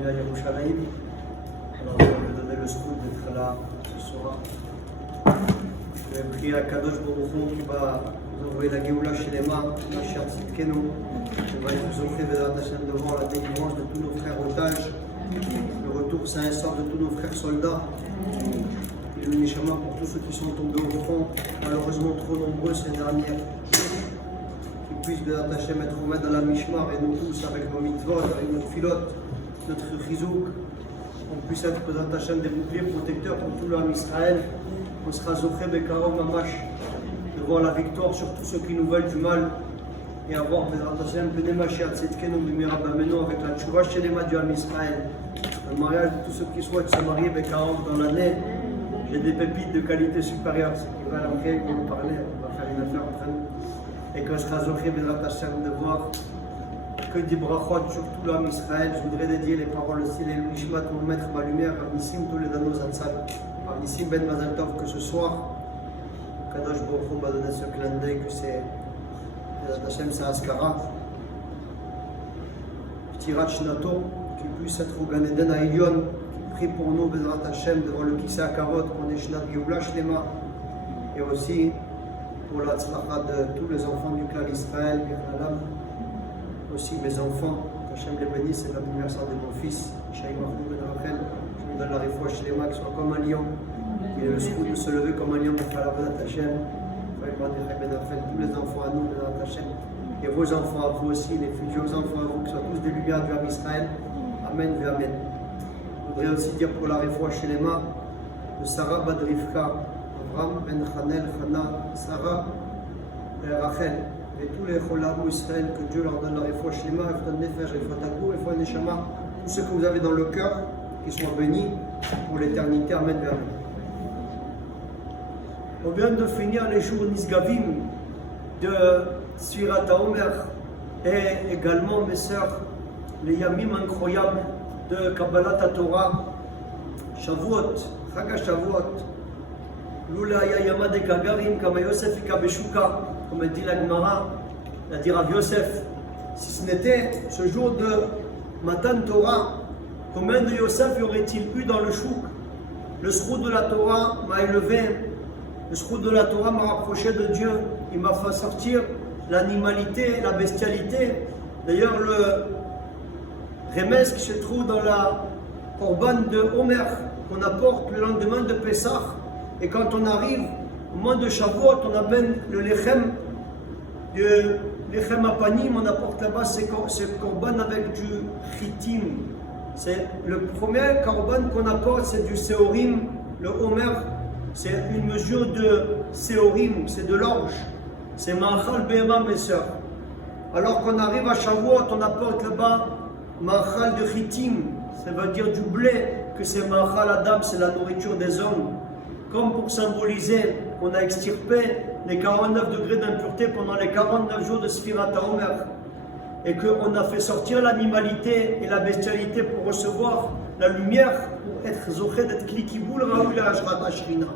bienvenue à Yerushalayim. Alors, je vais donner le scoop d'être là ce soir. Je vais prier à Kadosh Baruch Hu qui va nous envoyer la Géoula Shelema, la Mashiach Tzidkenu, qui va nous offrir Bezrat Hashem de voir la délivrance de tous nos frères otages, le retour sain et sauf de tous nos frères soldats, et le Neshama pour tous ceux qui sont tombés au front, malheureusement trop nombreux ces dernières jours. Puisse Bezrat Hashem être remis dans la Mishmar et nous tous avec nos mitzvot, avec notre filote, notre chizouk, on puisse être Bezrat Hashem des boucliers protecteurs pour tout l'âme Israël. On sera zoché bekarov mamash de voir la victoire sur tous ceux qui nous veulent du mal et avoir Bezrat Hashem Bnei Mashiach Tzidkenu B'mira B'ameno avec la tchouva shelema du âme Israël. Le mariage de tous ceux qui souhaitent se marier bekarov dans l'année. J'ai des pépites de qualité supérieure, ce qui va après nous parler, on va faire une affaire entre nous. Et que je serai zoché Bezrat Hashem de voir que des brachot sur tout l'âme Israël. Je voudrais dédier les paroles aussi, les Nishmat, mon maître, ma lumière, Nissim Toledano Zatzal, par Nissim Ben Mazal Tov, que ce soir, Kadosh Baruch Hu m'a donné ce clin d'œil, que c'est Bezrat Hashem, c'est Askara, Tirat Shnato, qui puisse être au Gan Eden à Elion, qui prie pour nous, Bezrat Hashem, devant le Kissé Akarot, qu'on ait Shnat Géoula Shlema, et aussi pour la tzlacha de tous les enfants du clan Israël, aussi mes enfants, qu'Hachem les bénisse, c'est l'anniversaire de mon fils, Shaïm Mahmoud Ben Rachel, je me donne la réfouche chez les mains, qu'il soit comme un lion, qu'il ait le scout de se lever comme un lion, pour faire la Bezrat Hashem, tous les enfants à nous, Bezrat Hashem, et vos enfants à vous aussi, les futurs enfants à vous, que ce soit tous des lumières du âme Israël, Amen et Amen. Je voudrais aussi dire pour la réfouche chez les mains, de Sarah Badrivka, Avram Ben Chanel, Chana, Sarah et Rachel, et tous les Cholamou Israël, que Dieu leur donne la réfouche Shlema, Efton Nefesh, Efton Takou, Efton Neshama, tous ceux que vous avez dans le cœur, qui soient bénis pour l'éternité. Amen. Amen. On vient de finir les jours Nisgavim de Sfirat HaOmer et également, mes sœurs, les Yamim incroyables de Kabbalat HaTorah, Shavuot, Chag HaShavuot, Lula Yayama de Kagarim, Kama Yosef Ika Beshuka, comme dit la Gemara, la dit Rav Yosef, si ce n'était ce jour de Matan Torah, combien de Yosef y aurait-il eu dans le chouk? Le sroud de la Torah m'a élevé, le sroud de la Torah m'a rapproché de Dieu, il m'a fait sortir l'animalité, la bestialité. D'ailleurs, le remez qui se trouve dans la korban de Homer, qu'on apporte le lendemain de Pessah, et quand on arrive au mois de Shavuot, on amène le lechem, apanim, on apporte là-bas ce korban avec du chitim. C'est le premier korban qu'on apporte, c'est du séorim. Le homer, c'est une mesure de séorim, c'est de l'orge. C'est ma'achal be'ema, mes sœurs. Alors qu'on arrive à Shavuot, on apporte là-bas ma'achal de chitim, ça veut dire du blé, que c'est ma'achal adam, c'est la nourriture des hommes. Comme pour symboliser qu'on a extirpé les 49 degrés d'impureté pendant les 49 jours de Sfirat HaOmer et qu'on a fait sortir l'animalité et la bestialité pour recevoir la lumière, pour être zoché d'être klikiboul raoul et hashrat ashrina.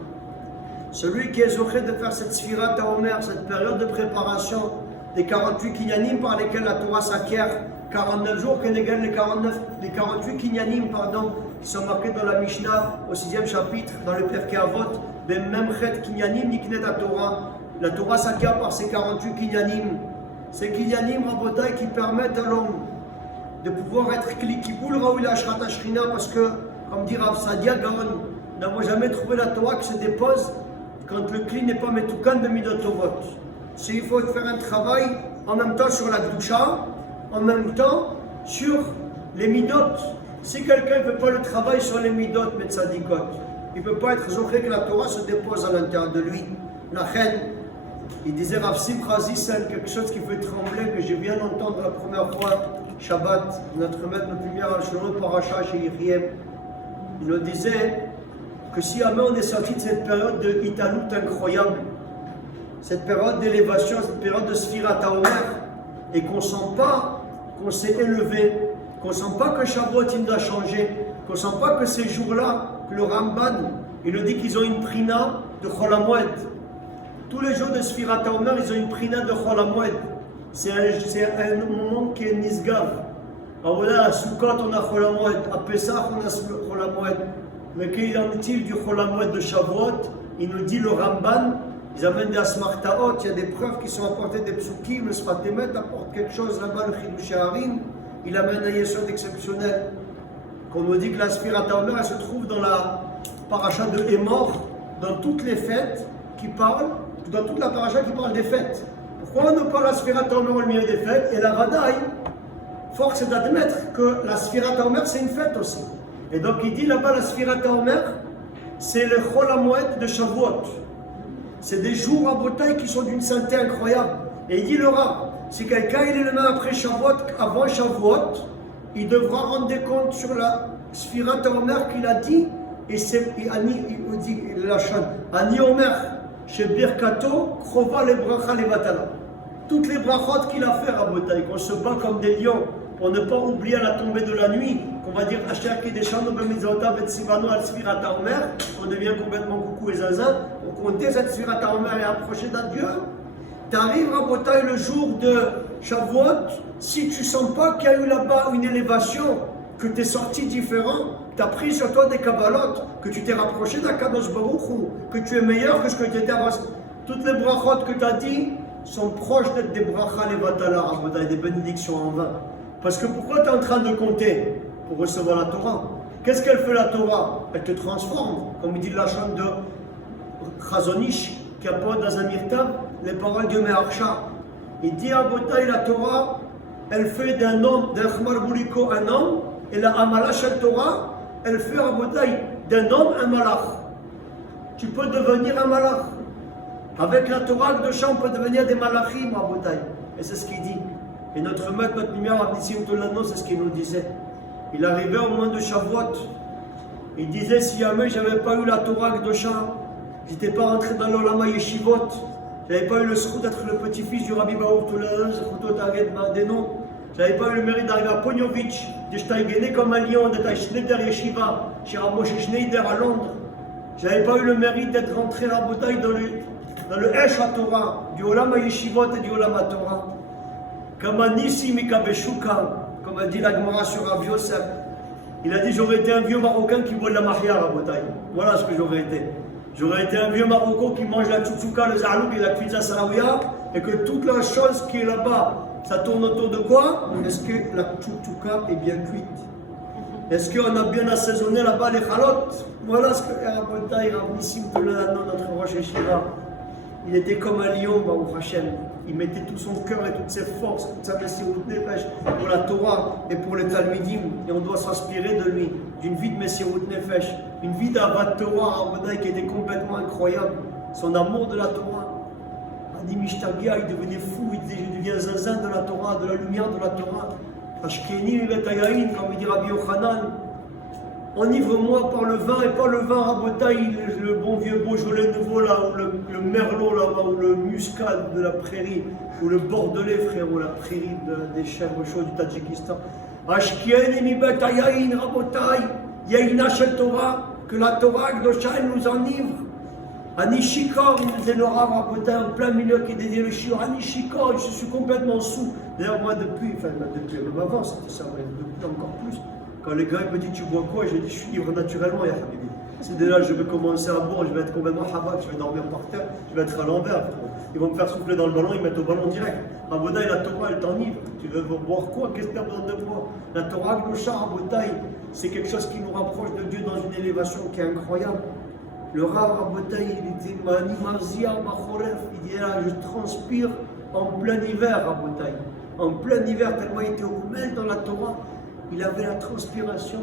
Celui qui est zoché de faire cette Sfirat HaOmer, cette période de préparation des 48 kinyanim par lesquels la Torah s'acquiert, 49 jours qui égale les 48 kinyanim, qui sont marqués dans la Mishnah au 6e chapitre, dans le Pirkei Avot, ben même chet kinyanim niknet la Torah. La Torah s'acquiert par ces 48 kinyanim. Ces kinyanim rabotai qui permettent à l'homme de pouvoir être klikiboul raoul hashrat ashrina, parce que, comme dit Rav Sadia Gaon, nous n'avons jamais trouvé la Torah qui se dépose quand le kli n'est pas metoukan de midot tovot. S'il faut faire un travail en même temps sur la Gdusha, en même temps sur les midot. Si quelqu'un ne fait pas le travail sur les midot, mais tzadikot, il ne peut pas être zoché que la Torah se dépose à l'intérieur de lui. La reine, il disait Rav Simcha Zissel, quelque chose qui fait trembler, que je viens d'entendre la première fois, Shabbat, notre maître de lumière, Shalom Paracha chez Yiriem. Il nous disait que si jamais on est sorti de cette période de Italout incroyable, cette période d'élévation, cette période de Sfirat HaOmer, et qu'on ne sent pas qu'on s'est élevé, qu'on ne sent pas que Shavuot il a changé, qu'on ne sent pas que ces jours-là, que le Ramban, il nous dit qu'ils ont une prina de Chol HaMoed. Tous les jours de Sfirat HaOmer, ils ont une prina de Chol HaMoed. C'est un moment qui est nisgav. À Sukkot, on a Chol HaMoed. À Pessah, on a Chol HaMoed. Mais qu'il en est-il du Chol HaMoed de Shavuot? Il nous dit le Ramban, ils amènent des Asmartaot, il y a des preuves qui sont apportées des psukim, le Sfatemet apporte quelque chose là-bas, le Chidush Harim, il amène un yesod exceptionnel. Qu'on nous dit que la Sfirat HaOmer, elle se trouve dans la paracha de Hémor, dans toutes les fêtes qui parlent, dans toute la paracha qui parle des fêtes. Pourquoi on ne parle la Sfirat HaOmer au milieu des fêtes? Et la Vadaï, force est d'admettre que la Sfirat HaOmer c'est une fête aussi. Et donc il dit là-bas la Sfirat HaOmer, c'est le Chol HaMoed de Shavuot. C'est des jours à Botaï qui sont d'une sainteté incroyable. Et il dit le Rav, si quelqu'un il est le même après Shavuot, avant Shavuot, il devra rendre des comptes sur la Sfirat HaOmer qu'il a dit. Et c'est, il dit la chaîne, Ani Omer, chez Birkato, Krova le Bracha le Vatala. Toutes les brachot qu'il a fait à Botaï, qu'on se bat comme des lions, pour ne pas oublier à la tombée de la nuit, qu'on va dire Asher Kedeshano Bemizotav et Sivano al Sfirat HaOmer, on devient complètement coucou et zinzin, pour compter cette Sfirat HaOmer et approcher d'Adieu. Tu arrives à Botaï le jour de Shavuot, si tu sens pas qu'il y a eu là-bas une élévation, que tu es sorti différent, tu as pris sur toi des kabbalot, que tu t'es rapproché d'Akadosh Baruch Hu, que tu es meilleur que ce que tu étais avant. Toutes les brachot que tu as dit sont proches d'être des brachas les vatala à Botaï, des bénédictions en vain. Parce que pourquoi tu es en train de compter pour recevoir la Torah? Qu'est-ce qu'elle fait la Torah? Elle te transforme, comme il dit la chante de Chazonish, qui apporte dans un mirtab les paroles de Meharsha. Il dit à Botaï, la Torah, elle fait d'un homme, d'un Khmar Bouliko un homme, et la Amala Shel Torah, elle fait à Botaï d'un homme un malach. Tu peux devenir un malach. Avec la Torah de Chant, on peut devenir des malachim à Botaï. Et c'est ce qu'il dit. Et notre maître, notre numéro, Abnissim Tolano, c'est ce qu'il nous disait. Il arrivait au moment de Shavuot. Il disait, si jamais je n'avais pas eu la Torah de Chant, je n'étais pas rentré dans l'Olama Yeshivot, je n'avais pas eu le srout d'être le petit-fils du Rabbi Baruch Tolano, des noms. Je n'avais pas eu le mérite d'arriver à Pognovitch, de Steigene comme un lion, d'être Schneider Yeshiva, chez Moshe Schneider à Londres. Je n'avais pas eu le mérite d'être rentré à Botaï dans le Esh HaTorah, du Olam HaYeshivot et du Olam HaTorah. Comme a Nissi Mikabeshuka, comme a dit la Gemara sur Rav Yosef. Il a dit, j'aurais été un vieux Marocain qui boit de la mahia à Botaï. Voilà ce que j'aurais été. J'aurais été un vieux Marocain qui mange la tchoutchouka, le zarlouk et la pizza salawiya, et que toute la chose qui est là-bas, ça tourne autour de quoi? Est-ce que la tchoutchouka est bien cuite? Est-ce qu'on a bien assaisonné là-bas les chalotes? Voilà ce que Rabotaï, Rabnissim Tolano, notre Rosh Yeshiva. Il était comme un lion, Baruch Hashem. Il mettait tout son cœur et toutes ses forces, toute sa messirut nefesh pour la Torah et pour les Talmidim. Et on doit s'inspirer de lui, d'une vie de messirut nefesh, une vie d'Avad Torah, Rabotaï, qui était complètement incroyable. Son amour de la Torah. Adi Mishtagia, il devenait fou, il disait, je deviens zinzin de la Torah, de la lumière de la Torah. Ashkeni Vetayaïn, comme il dit Rabbi Yochanan. Enivre-moi par le vin et pas le vin Rabotaï, le bon vieux Beaujolais nouveau là, ou le Merlot là-bas, ou le Muscat de la prairie, ou le Bordelais frérot, la prairie des chèvres chauds du Tadjikistan. Ashkeni Vetayaïn Rabotaï, Yaïna Shel Torah, que la Torah Gdosha nous enivre. Anishikor, il disait le Rav Rabotaï en plein milieu qui est dédié le shiur. Anishikor, je suis complètement sous. D'ailleurs, moi depuis, même avant, c'était ça, mais depuis encore plus. Quand les gars me disent tu bois quoi, je dis je suis ivre naturellement, ya Habibi. C'est déjà je vais commencer à boire, je vais être complètement habak, je vais dormir par terre, je vais être à l'envers. Ils vont me faire souffler dans le ballon, ils mettent au ballon direct. Rabotaï, la Torah, elle t'enivre. Tu veux boire quoi? Qu'est-ce que tu as besoin de boire? La Torah, le char, Rabotaï, c'est quelque chose qui nous rapproche de Dieu dans une élévation qui est incroyable. Le Rav Rabotaï, il était Mani Marzia Bachoref, il dit là, je transpire en plein hiver, Rabotaï. En plein hiver, tellement il était au mêle dans la Torah. Il avait la transpiration,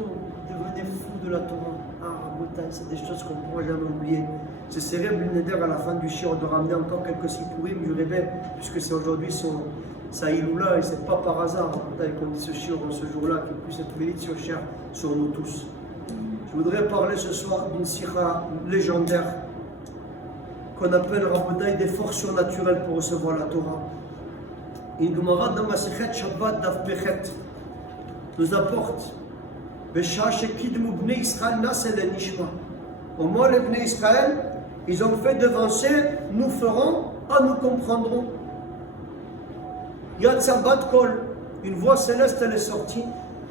il devenait fou de la Torah. Ah, Rabotaï, c'est des choses qu'on ne pourra jamais oublier. C'est Séreb Neder à la fin du shiur de ramener encore quelques sipourim du Rebbe, puisque c'est aujourd'hui sa Iloula, et c'est pas par hasard, Rabotaï, qu'on dit ce shiur dans ce jour-là, qu'il puisse être béni sur nous tous. Je voudrais parler ce soir d'une sira légendaire qu'on appelle Rabotaï des forces surnaturelles pour recevoir la Torah. Une Gemara dans Masechet Shabbat Daf Pechet nous apporte au moins les Bnei Israël, ils ont fait devancer, nous ferons, nous comprendrons. Yad Sabat Kol, une voix céleste elle est sortie.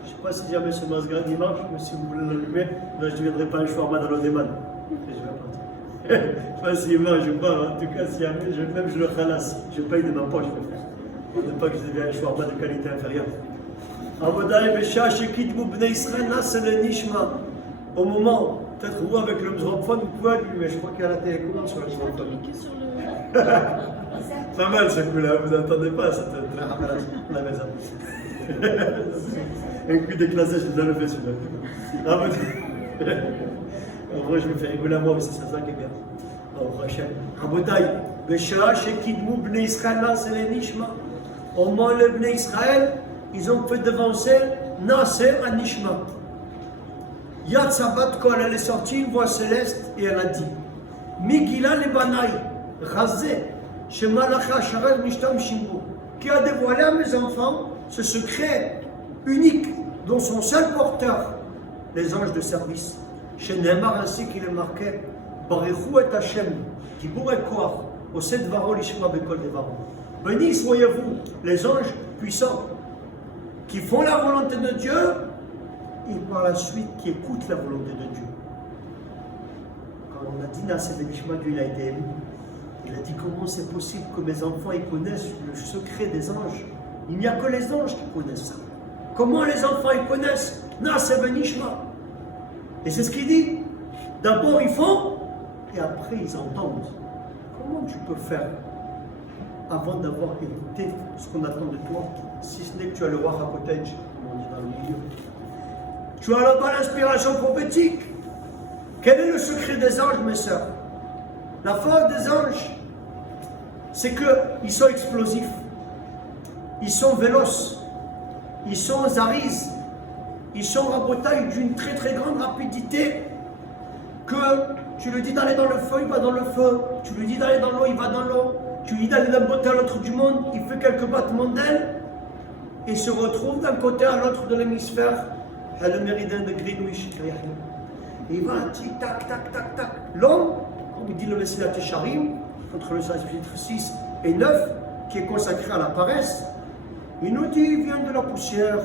Je ne sais pas si jamais ce masgrad il marche, mais si vous voulez l'allumer, ben, je ne deviendrai pas un shawarma dans l'odéman. Et je vais partir. Facilement, je crois. En tout cas, si jamais, même je le khalasse. Je paye de ma poche, mes frères. On ne pas que je devienne un shawarma de qualité inférieure. Avodai Besha Shekidbu Bnei Israël, là c'est le Nishma. Au moment, peut-être vous avec le microphone, vous pouvez allumer. Je crois qu'il y a la télécommande sur le microphone. Pas mal ce coup-là, vous n'entendez pas, c'est très rare à la maison. Un coup déclassé, je vous ai le fait celui-là. En vrai, je me fais rigoler à moi, mais c'est ça qui est bien. Rabotai, Besha Shekidbu Bnei Israël, là c'est le Nishma. Au moment, le Bnei Israël, ils ont fait devancer Nasser à Nishma. Yad Sabbat, quand elle est sortie, une voix céleste, et elle a dit Migila le Banaï, Razé, Shemalacha Sharet Mishtam Shimbo, qui a dévoilé à mes enfants ce secret unique dont sont seuls porteurs les anges de service. Chez Neymar, ainsi qu'il est marqué Barichou et Hashem, Gibor et Koach, Osed Varo Lishma Bekol Devaro. Bénis soyez-vous, les anges puissants, qui font la volonté de Dieu et par la suite qui écoutent la volonté de Dieu. Quand on a dit Nasser ben Nishma, Dieu il a été ému. Il a dit comment c'est possible que mes enfants ils connaissent le secret des anges. Il n'y a que les anges qui connaissent ça. Comment les enfants ils connaissent Nasser ben Nishma? Et c'est ce qu'il dit. D'abord ils font et après ils entendent. Comment tu peux faire avant d'avoir écouté ce qu'on attend de toi, si ce n'est que tu as le roi Rakotej, comme on dit dans le milieu. Tu as là-bas l'inspiration prophétique. Quel est le secret des anges, mes sœurs? La force des anges, c'est qu'ils sont explosifs, ils sont véloces, ils sont zariz, ils sont rabotailles d'une très très grande rapidité, que tu lui dis d'aller dans le feu, il va dans le feu, tu lui dis d'aller dans l'eau, il va dans l'eau. Tu lui dis d'aller d'un côté à l'autre du monde, il fait quelques battements d'ailes et se retrouve d'un côté à l'autre de l'hémisphère, à le méridien de Greenwich. Et il va tic tac tac tac tac. L'homme, comme il dit le Messilat Tesharim, entre le chapitre 6 et 9, qui est consacré à la paresse, il nous dit il vient de la poussière,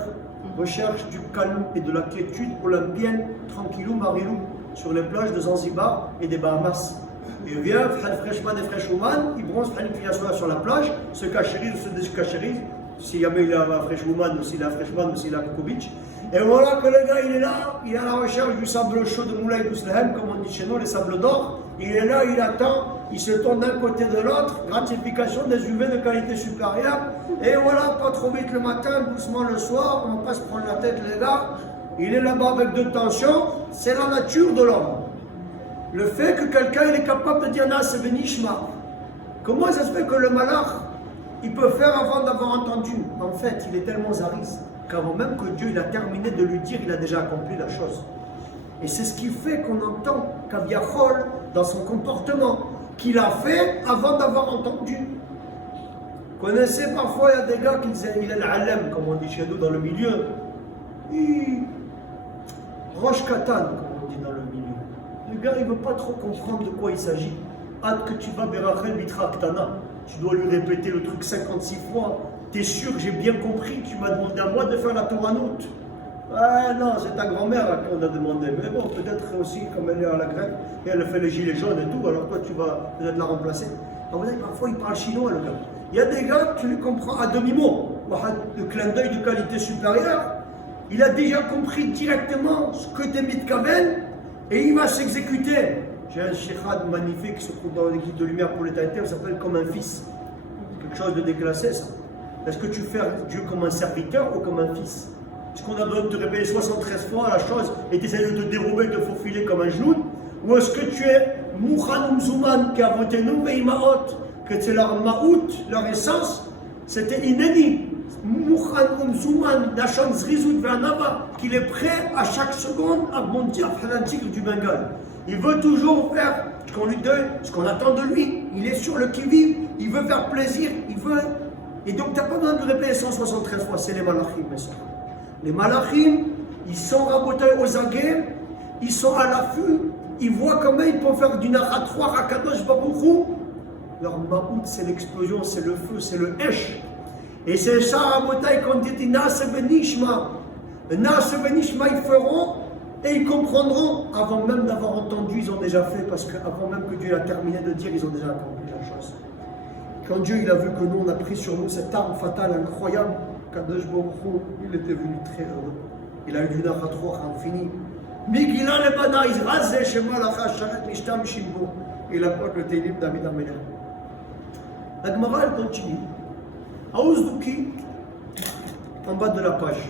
recherche du calme et de la quiétude olympienne, tranquillou, marilou, sur les plages de Zanzibar et des Bahamas. Il vient, fraîchement et fraîchement, il bronze, il s'assoit sur la plage, se cachérise ou se décachérise, s'il y a un fraîchement ou s'il a fraîchement ou s'il a Coco Beach. Et voilà que le gars, il est là, il est à la recherche du sable chaud de Moulay Bouslehem, comme on dit chez nous, les sables d'or. Il est là, il attend, il se tourne d'un côté de l'autre, gratification des UV de qualité supérieure. Et voilà, pas trop vite le matin, doucement le soir, on ne va pas se prendre la tête, les gars. Il est là-bas avec de tension, c'est la nature de l'homme. Le fait que quelqu'un est capable de dire Nasser ben Nishma, comment ça se fait que le malach, il peut faire avant d'avoir entendu? En fait, il est tellement zariz qu'avant même que Dieu il a terminé de lui dire, il a déjà accompli la chose. Et c'est ce qui fait qu'on entend Kaviachol dans son comportement, qu'il a fait avant d'avoir entendu. Vous connaissez parfois, il y a des gars qui disent il est l'alem, comme on dit chez nous dans le milieu. Roche Katan, comme on dit dans le milieu. Le gars, il ne veut pas trop comprendre de quoi il s'agit. Hâte que tu vas Berachel Mitra Ktana. Tu dois lui répéter le truc 56 fois. T'es sûr que j'ai bien compris, tu m'as demandé à moi de faire la Torah Nout. Ah non, c'est ta grand-mère à qui on a demandé. Mais bon, peut-être aussi, comme elle est à la grecque, et elle fait les gilets jaunes et tout, alors toi tu vas peut-être la remplacer. Alors, vous savez, parfois il parle chinois, le gars. Il y a des gars, tu lui comprends à demi-mot. Le clin d'œil de qualité supérieure, il a déjà compris directement ce que t'es mitkaven et il va s'exécuter. J'ai un shikhad magnifique qui se trouve dans l'équipe de lumière pour l'éternité, il s'appelle comme un fils. C'est quelque chose de déclassé, ça. Est-ce que tu fais Dieu comme un serviteur ou comme un fils? Est-ce qu'on a besoin de te répéter 73 fois la chose et tu essaies de te dérober, de te faufiler comme un genou? Ou est-ce que tu es Mouchan Mzouman qui a voté nous, mais Imaot, que c'est leur Maout, leur essence, c'était inédit. Mouchan Mzouman, Nachan Zrizout Vanava, qu'il est prêt à chaque seconde à bondir à un tigre du Bengale. Il veut toujours faire ce qu'on lui donne, ce qu'on attend de lui. Il est sur le qui-vive, il veut faire plaisir, il veut. Et donc tu n'as pas besoin de répéter 173 fois, c'est les malachim, mes soeurs. Les malachim, ils sont rabotés aux aguets, ils sont à l'affût, ils voient comment ils peuvent faire du naratroir à Kadosh Baruchou. Leur maout, c'est l'explosion, c'est le feu, c'est le hesh. Et c'est ça, rabotai, qu'on dit Nasser ben Nishma. Ils feront et ils comprendront avant même d'avoir entendu, ils ont déjà fait, parce qu'avant même que Dieu a terminé de dire, ils ont déjà accompli la chose. Quand Dieu il a vu que nous on a pris sur nous cette arme fatale incroyable, Kadosh Baruch Hu, il était venu très heureux. Il a eu du nachatroch infini. Migila le bana izraze shema lacha sharet mishtam shimbo. Il apporte le Télim David Amelech. La Gemara elle continue. Aouzduki, en bas de la page,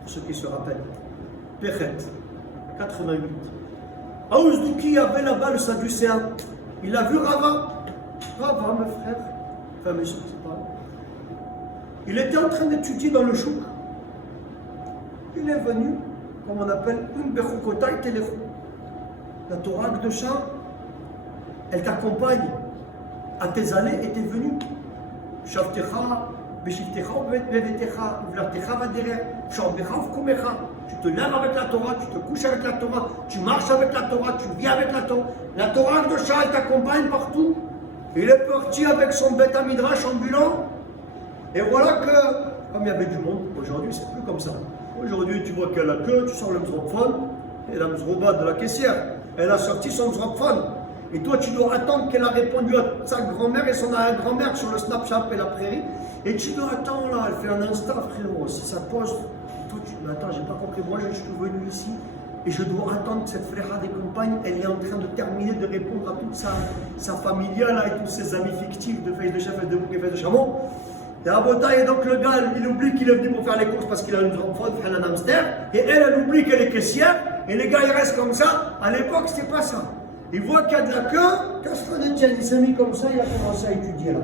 pour ceux qui se rappellent. Pechet, 88. Aouzduki avait là-bas le Sadducéen. Il a vu Rava. Rava, mes frères. Enfin, mes soeurs, c'est pas. Il était en train d'étudier dans le chouk. Il est venu, comme on appelle, une Bechukota et Téléchou. La Torah de Shah, elle t'accompagne à tes allées et tes venues. Shavtecha, Beshivtecha, Bevetecha, Vlartecha va derrière, Shavbecha, Vkumecha. Tu te lèves avec la Torah, tu te couches avec la Torah, tu marches avec la Torah, tu vis avec la Torah. La Torah de Shah, elle t'accompagne partout. Il est parti avec son Beth Midrash ambulant. Et voilà que, comme il y avait du monde, aujourd'hui c'est plus comme ça. Aujourd'hui tu vois qu'elle a queue, tu sors le mzrophone, et la mzroba de la caissière, elle a sorti son mzrophone. Et toi tu dois attendre qu'elle a répondu à sa grand-mère et son grand-mère sur le Snapchat et la prairie. Et tu dois attendre là, elle fait un instant frérot, si ça pose, toi tu dis attends j'ai pas compris, moi je suis venu ici. Et je dois attendre que cette frère des compagnes, elle est en train de terminer de répondre à toute sa familiale là, et tous ses amis fictifs de feuilles de chef et de bouc et feuilles de chameau. Et à Botaï, et donc le gars, il oublie qu'il est venu pour faire les courses parce qu'il a une enfant, un hamster. Et elle oublie qu'elle est caissière. Et les gars, ils restent comme ça. À l'époque, c'était pas ça. Il voit qu'il y a de la queue. Qu'est-ce qu'on est il s'est mis comme ça, il a commencé à étudier là.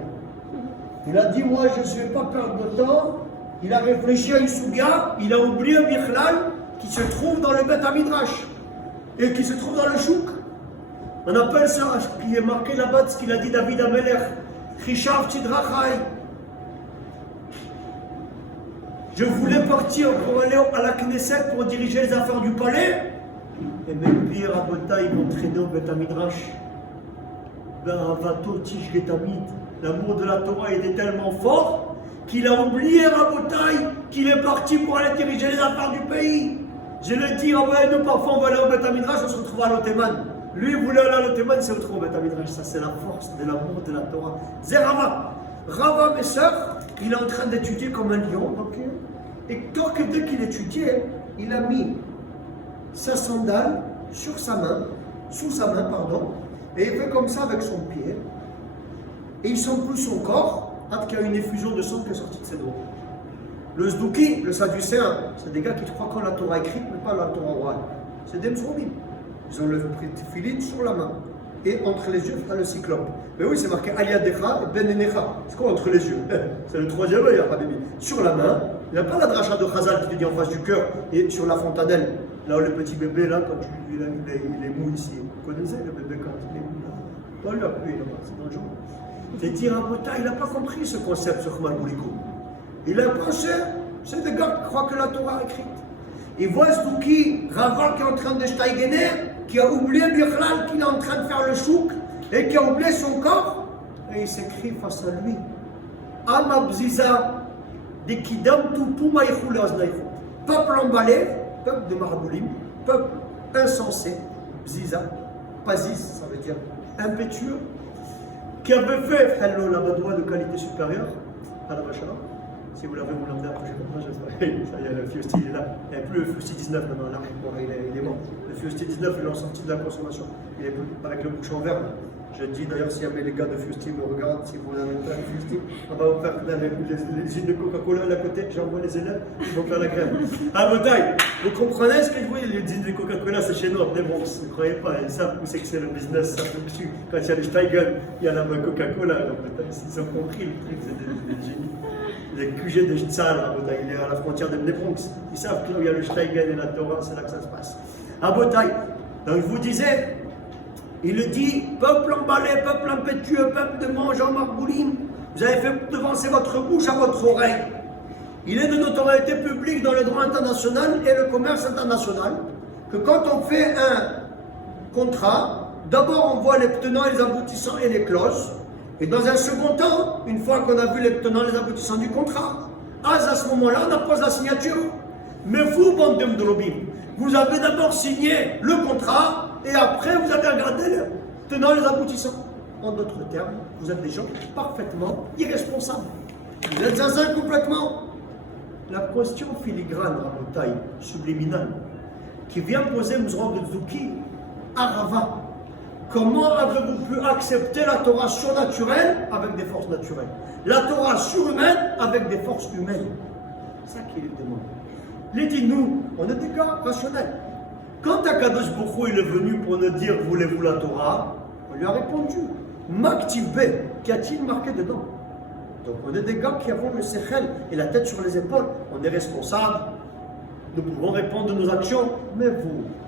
Il a dit, moi, je ne vais pas perdre de temps. Il a réfléchi à une souga. Il a oublié un Bichlal qui se trouve dans le Beth Midrash et qui se trouve dans le chouk. On appelle ça, qui est marqué là-bas, ce qu'il a dit David Amelech, Chishav Tidrachai. Je voulais partir pour aller à la Knesset pour diriger les affaires du palais. Et même pire, à Botaï, ils m'ont traîné au Beth Midrash. L'amour de la Torah était tellement fort qu'il a oublié Rabotai, qu'il est parti pour aller diriger les affaires du pays. Je le dis, oh ouais, nous parfois on va aller au Beth Midrash, on se retrouve à l'Oteman. Lui, il voulait aller à l'Oteman, c'est retrouvé au Beth Midrash. Ça, c'est la force de l'amour de la Torah. C'est Rava. Rava, mes sœurs, il est en train d'étudier comme un lion. Okay. Et dès qu'il étudiait, il a mis sa sandale sur sa main, sous sa main, pardon, et il fait comme ça avec son pied. Et il sent plus son corps, hâte qu'il y a une effusion de sang qui est sortie de ses doigts. Le Zdouki, le Sadducéen, c'est des gars qui croient qu'en la Torah écrite, mais pas la Torah orale. C'est des Mzroubim. Ils ont le filit sur la main. Et entre les yeux, il y a le cyclope. Mais oui, c'est marqué Aliadecha et Ben Enecha. C'est quoi entre les yeux? C'est le troisième œil, Habibi. Sur la main, il n'y a pas la dracha de Chazal qui te dit en face du cœur et sur la fontanelle. Là où le petit bébé, là, quand il est mou ici. Vous connaissez le bébé quand il est mou là? Pas la pluie là-bas, c'est dans le jour. C'est dire à Bota, il n'a pas compris ce concept sur Khman Moulikou. Il a pensé, c'est des gars qui croient que la Torah est écrite. Il voit Zdouki, Rava qui est en train de Steigener, qui a oublié Bichlal, qu'il est en train de faire le chouk, et qui a oublié son corps, et il s'écrit face à lui Ama Bziza, de Kidam Tupu Maïchou Aznaïchou. Peuple emballé, peuple de Maraboulim, peuple insensé, Bziza, Pazis, ça veut dire impétueux, qui avait fait Hello la badoua de qualité supérieure à la Bachala. Si vous l'avez, vous l'emmenez après, ça y est, le Fusti il est là. Il n'y a plus le Fusti 19 maintenant, là. Il est mort. Le Fusti 19, ils l'ont sorti de la consommation. Il est plus avec le bouchon vert. Je dis d'ailleurs, si jamais les gars de Fusti me regardent, si vous n'avez pas de Fusti, on va vous faire les usines de Coca-Cola à côté. J'envoie les élèves, ils vont faire la grève. À Botaï, vous comprenez ce que je vous dis? Les usines de Coca-Cola, c'est chez nous, en Bronx. Ne croyez pas, ils savent où c'est que c'est le business, ça fonctionne. Quand il y a les Steigel, il y a la Coca-Cola. Ils ont compris le truc, c'est des génies. Les QG de Tzal, il est à la frontière de Bronx. Ils savent que là où il y a le Steigel et la Torah, c'est là que ça se passe. À Botaï, donc je vous disais, il le dit, peuple emballé, peuple impétueux, peuple de mangeants marboulim, vous avez fait devancer votre bouche à votre oreille. Il est de notoriété publique dans le droit international et le commerce international que quand on fait un contrat, d'abord on voit les tenants, les aboutissants et les clauses. Et dans un second temps, une fois qu'on a vu les tenants et les aboutissants du contrat, à ce moment-là, on appose la signature. Mais vous, bande de Mdrobim, vous avez d'abord signé le contrat et après vous avez regardé le tenant les aboutissants. En d'autres termes, vous êtes des gens parfaitement irresponsables. Vous êtes zinzin complètement. La question filigrane, Rabotai, subliminale, qui vient poser Mzrov de Tzouki, Arava. Comment avez-vous pu accepter la Torah surnaturelle avec des forces naturelles, la Torah surhumaine avec des forces humaines? C'est ça qu'il demande. Il dit, nous, on est des gars rationnels. Quand Akadosh Baruch Hu, il est venu pour nous dire, voulez-vous la Torah? On lui a répondu, Maktivbe, qu'y a-t-il marqué dedans? Donc on est des gars qui avons le sechel et la tête sur les épaules. On est responsables, nous pouvons répondre de nos actions, mais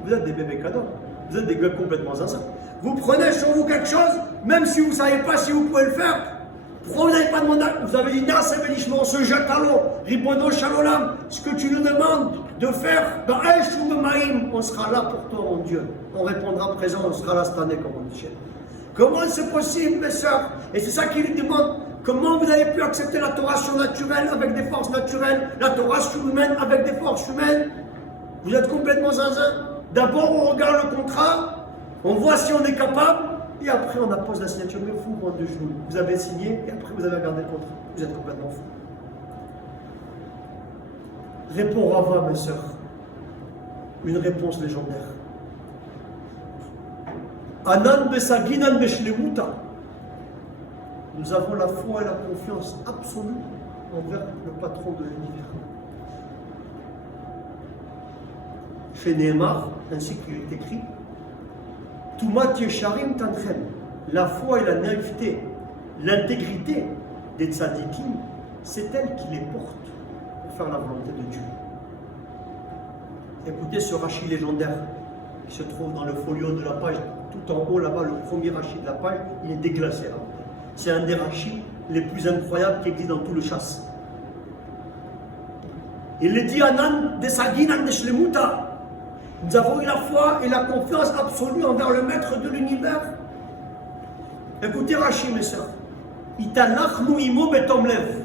vous êtes des bébés cadeaux. Vous êtes des gars complètement zinzins. Vous prenez sur vous quelque chose, même si vous ne savez pas si vous pouvez le faire. Pourquoi vous n'avez pas demandé? Vous avez dit, Nasa Benishma, on se jette à l'eau. Ribono Shalolam, ce que tu nous demandes de faire, dans Esh ou Maïm, on sera là pour toi, mon Dieu. On répondra présent, on sera là cette année, comme on dit. Comment c'est possible, mes sœurs? Et c'est ça qu'il lui demande. Comment vous avez pu accepter la Torah surnaturelle avec des forces naturelles, la Torah surhumaine avec des forces humaines? Vous êtes complètement zinzin. D'abord, on regarde le contrat, on voit si on est capable, et après, on appose la signature. Mais vous, bande de genoux, vous avez signé, et après, vous avez regardé le contrat. Vous êtes complètement fou. Répond Rava, mes sœurs. Une réponse légendaire. Anan besaginan beshlemuta. Nous avons la foi et la confiance absolue envers le patron de l'univers. Chez Nehemar, ainsi qu'il est écrit, Tumat Yesharim Tanchem, la foi et la naïveté, l'intégrité des tzadikim, c'est elle qui les porte pour faire la volonté de Dieu. Écoutez ce rachis légendaire qui se trouve dans le folio de la page, tout en haut là-bas, le premier rachis de la page, il est déglacé là. C'est un des rachis les plus incroyables qui existent dans tout le chasse. Il est dit Anan de Saginan de Shlemuta. Nous avons eu la foi et la confiance absolue envers le maître de l'univers. Écoutez Rashi, mes sœurs. Italachnu imo betom lev.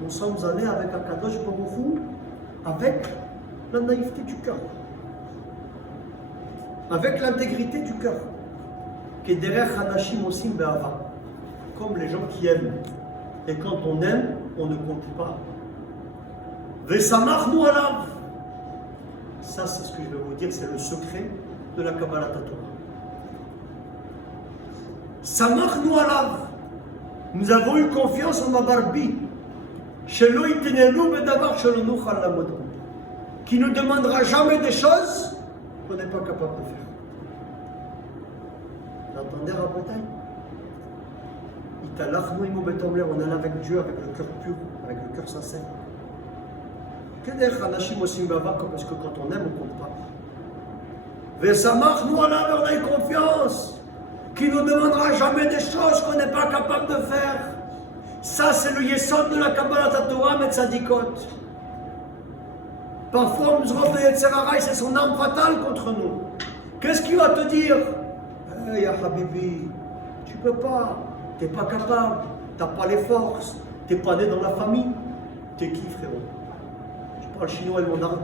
Nous sommes allés avec Akadosh Baruch Hu avec la naïveté du cœur, avec l'intégrité du cœur. Kederech hanashim osim be'ava. Comme les gens qui aiment. Et quand on aime, on ne compte pas. Vesamachnu alav. Ça, c'est ce que je vais vous dire, c'est le secret de la Kabbalah Torah. Samachnu alav. Nous avons eu confiance en Mabarbi. Shelo itenenu bedavar shelo nuchal lamodon. Qui ne demandera jamais des choses qu'on n'est pas capable de faire. Vous entendez, Rabotai? Italachnu imo betom lev. On est là avec Dieu, avec le cœur pur, avec le cœur sincère. Parce que quand on aime, on ne compte pas. Vesamach, nous, on a une confiance qui ne nous demandera jamais des choses qu'on n'est pas capable de faire. Ça, c'est le yesod de la Kabbalah Torah, mais tzadikot. Parfois, on nous rend de Yetzerara et c'est son arme fatale contre nous. Qu'est-ce qu'il va te dire? Hey, ya Habibi, tu peux pas, tu n'es pas capable, tu n'as pas les forces, tu n'es pas né dans la famille. Tu es qui, frérot? Le chinois et le mandarin.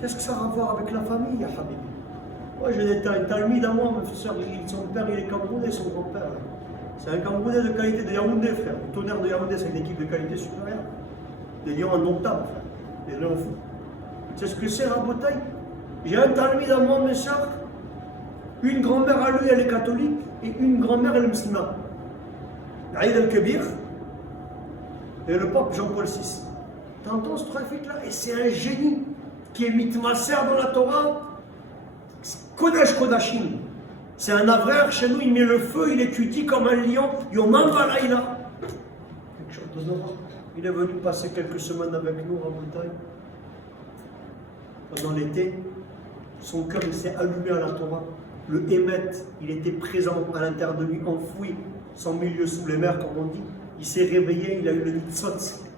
Qu'est-ce que ça a à voir avec la famille, ya Habibi? Moi, j'ai des talmides à moi, son père, il est camerounais, son grand-père. C'est un camerounais de qualité de Yaoundé, frère. Le tonnerre de Yaoundé, c'est une équipe de qualité supérieure. Des lions indomptables, frère. Des lions fous. C'est ce que c'est, Rabotai. J'ai un talmide à moi, mes soeurs. Une grand-mère à lui, elle est catholique, et une grand-mère, elle est musulmane. Aïd el-Kebir et le pape Jean-Paul VI. T'entends ce trafic-là? Et c'est un génie qui est mitmaser dans la Torah. Kodesh Kodashim. C'est un avraire chez nous, il met le feu, il étudie comme un lion. Yomam Valaïla. Quelque chose de nouveau. Il est venu passer quelques semaines avec nous à Montagne. Pendant l'été, son cœur s'est allumé à la Torah. Le Hémet, il était présent à l'intérieur de lui, enfoui, sans milieu sous les mers, comme on dit. Il s'est réveillé, il a eu le nitzot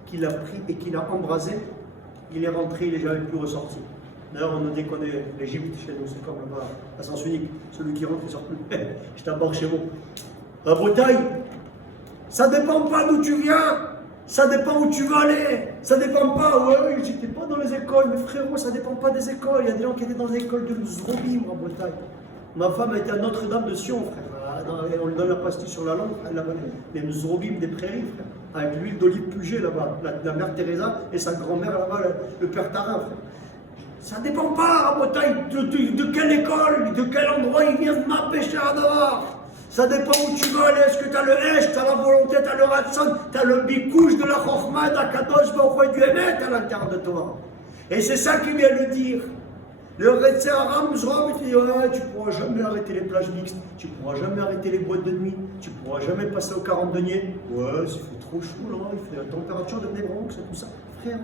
qu'il a pris et qu'il a embrasé, il est rentré, il n'est jamais plus ressorti. D'ailleurs, on nous dit qu'on est l'Égypte chez nous, c'est comme à sens unique. Celui qui rentre, il ne sort plus. Je t'aborde chez vous. La Bretagne, ça ne dépend pas d'où tu viens, ça dépend où tu vas aller. ça dépend pas. Ouais, j'étais pas dans les écoles, mais frérot, ça dépend pas des écoles. Il y a des gens qui étaient dans les écoles de Zrobim en Bretagne. Ma femme était à Notre-Dame de Sion, frère. On lui donne la pastille sur la langue, là-bas, les Zrobim des prairies, frère. Avec l'huile d'olive Puget là-bas, la mère Teresa et sa grand-mère là-bas, le père Tarin, frère. Ça dépend pas, en Bretagne, de quelle école, de quel endroit il vient de m'empêcher à dehors. Ça dépend où tu veux aller. Est-ce que tu as le Hesh, tu as la volonté, tu as le Ratson, tu as le bicouche de la Chokhmah, d'Akadosh, Baruch du Emet à l'intérieur de toi. Et c'est ça qu'il vient le dire. Le Retzer Aram Zrom, il dit ouais, tu ne pourras jamais arrêter les plages mixtes, tu ne pourras jamais arrêter les boîtes de nuit, tu ne pourras jamais passer au 40 deniers. Ouais, il fait trop chaud là, il fait la température de Bnei-Bronx et tout ça. Frère,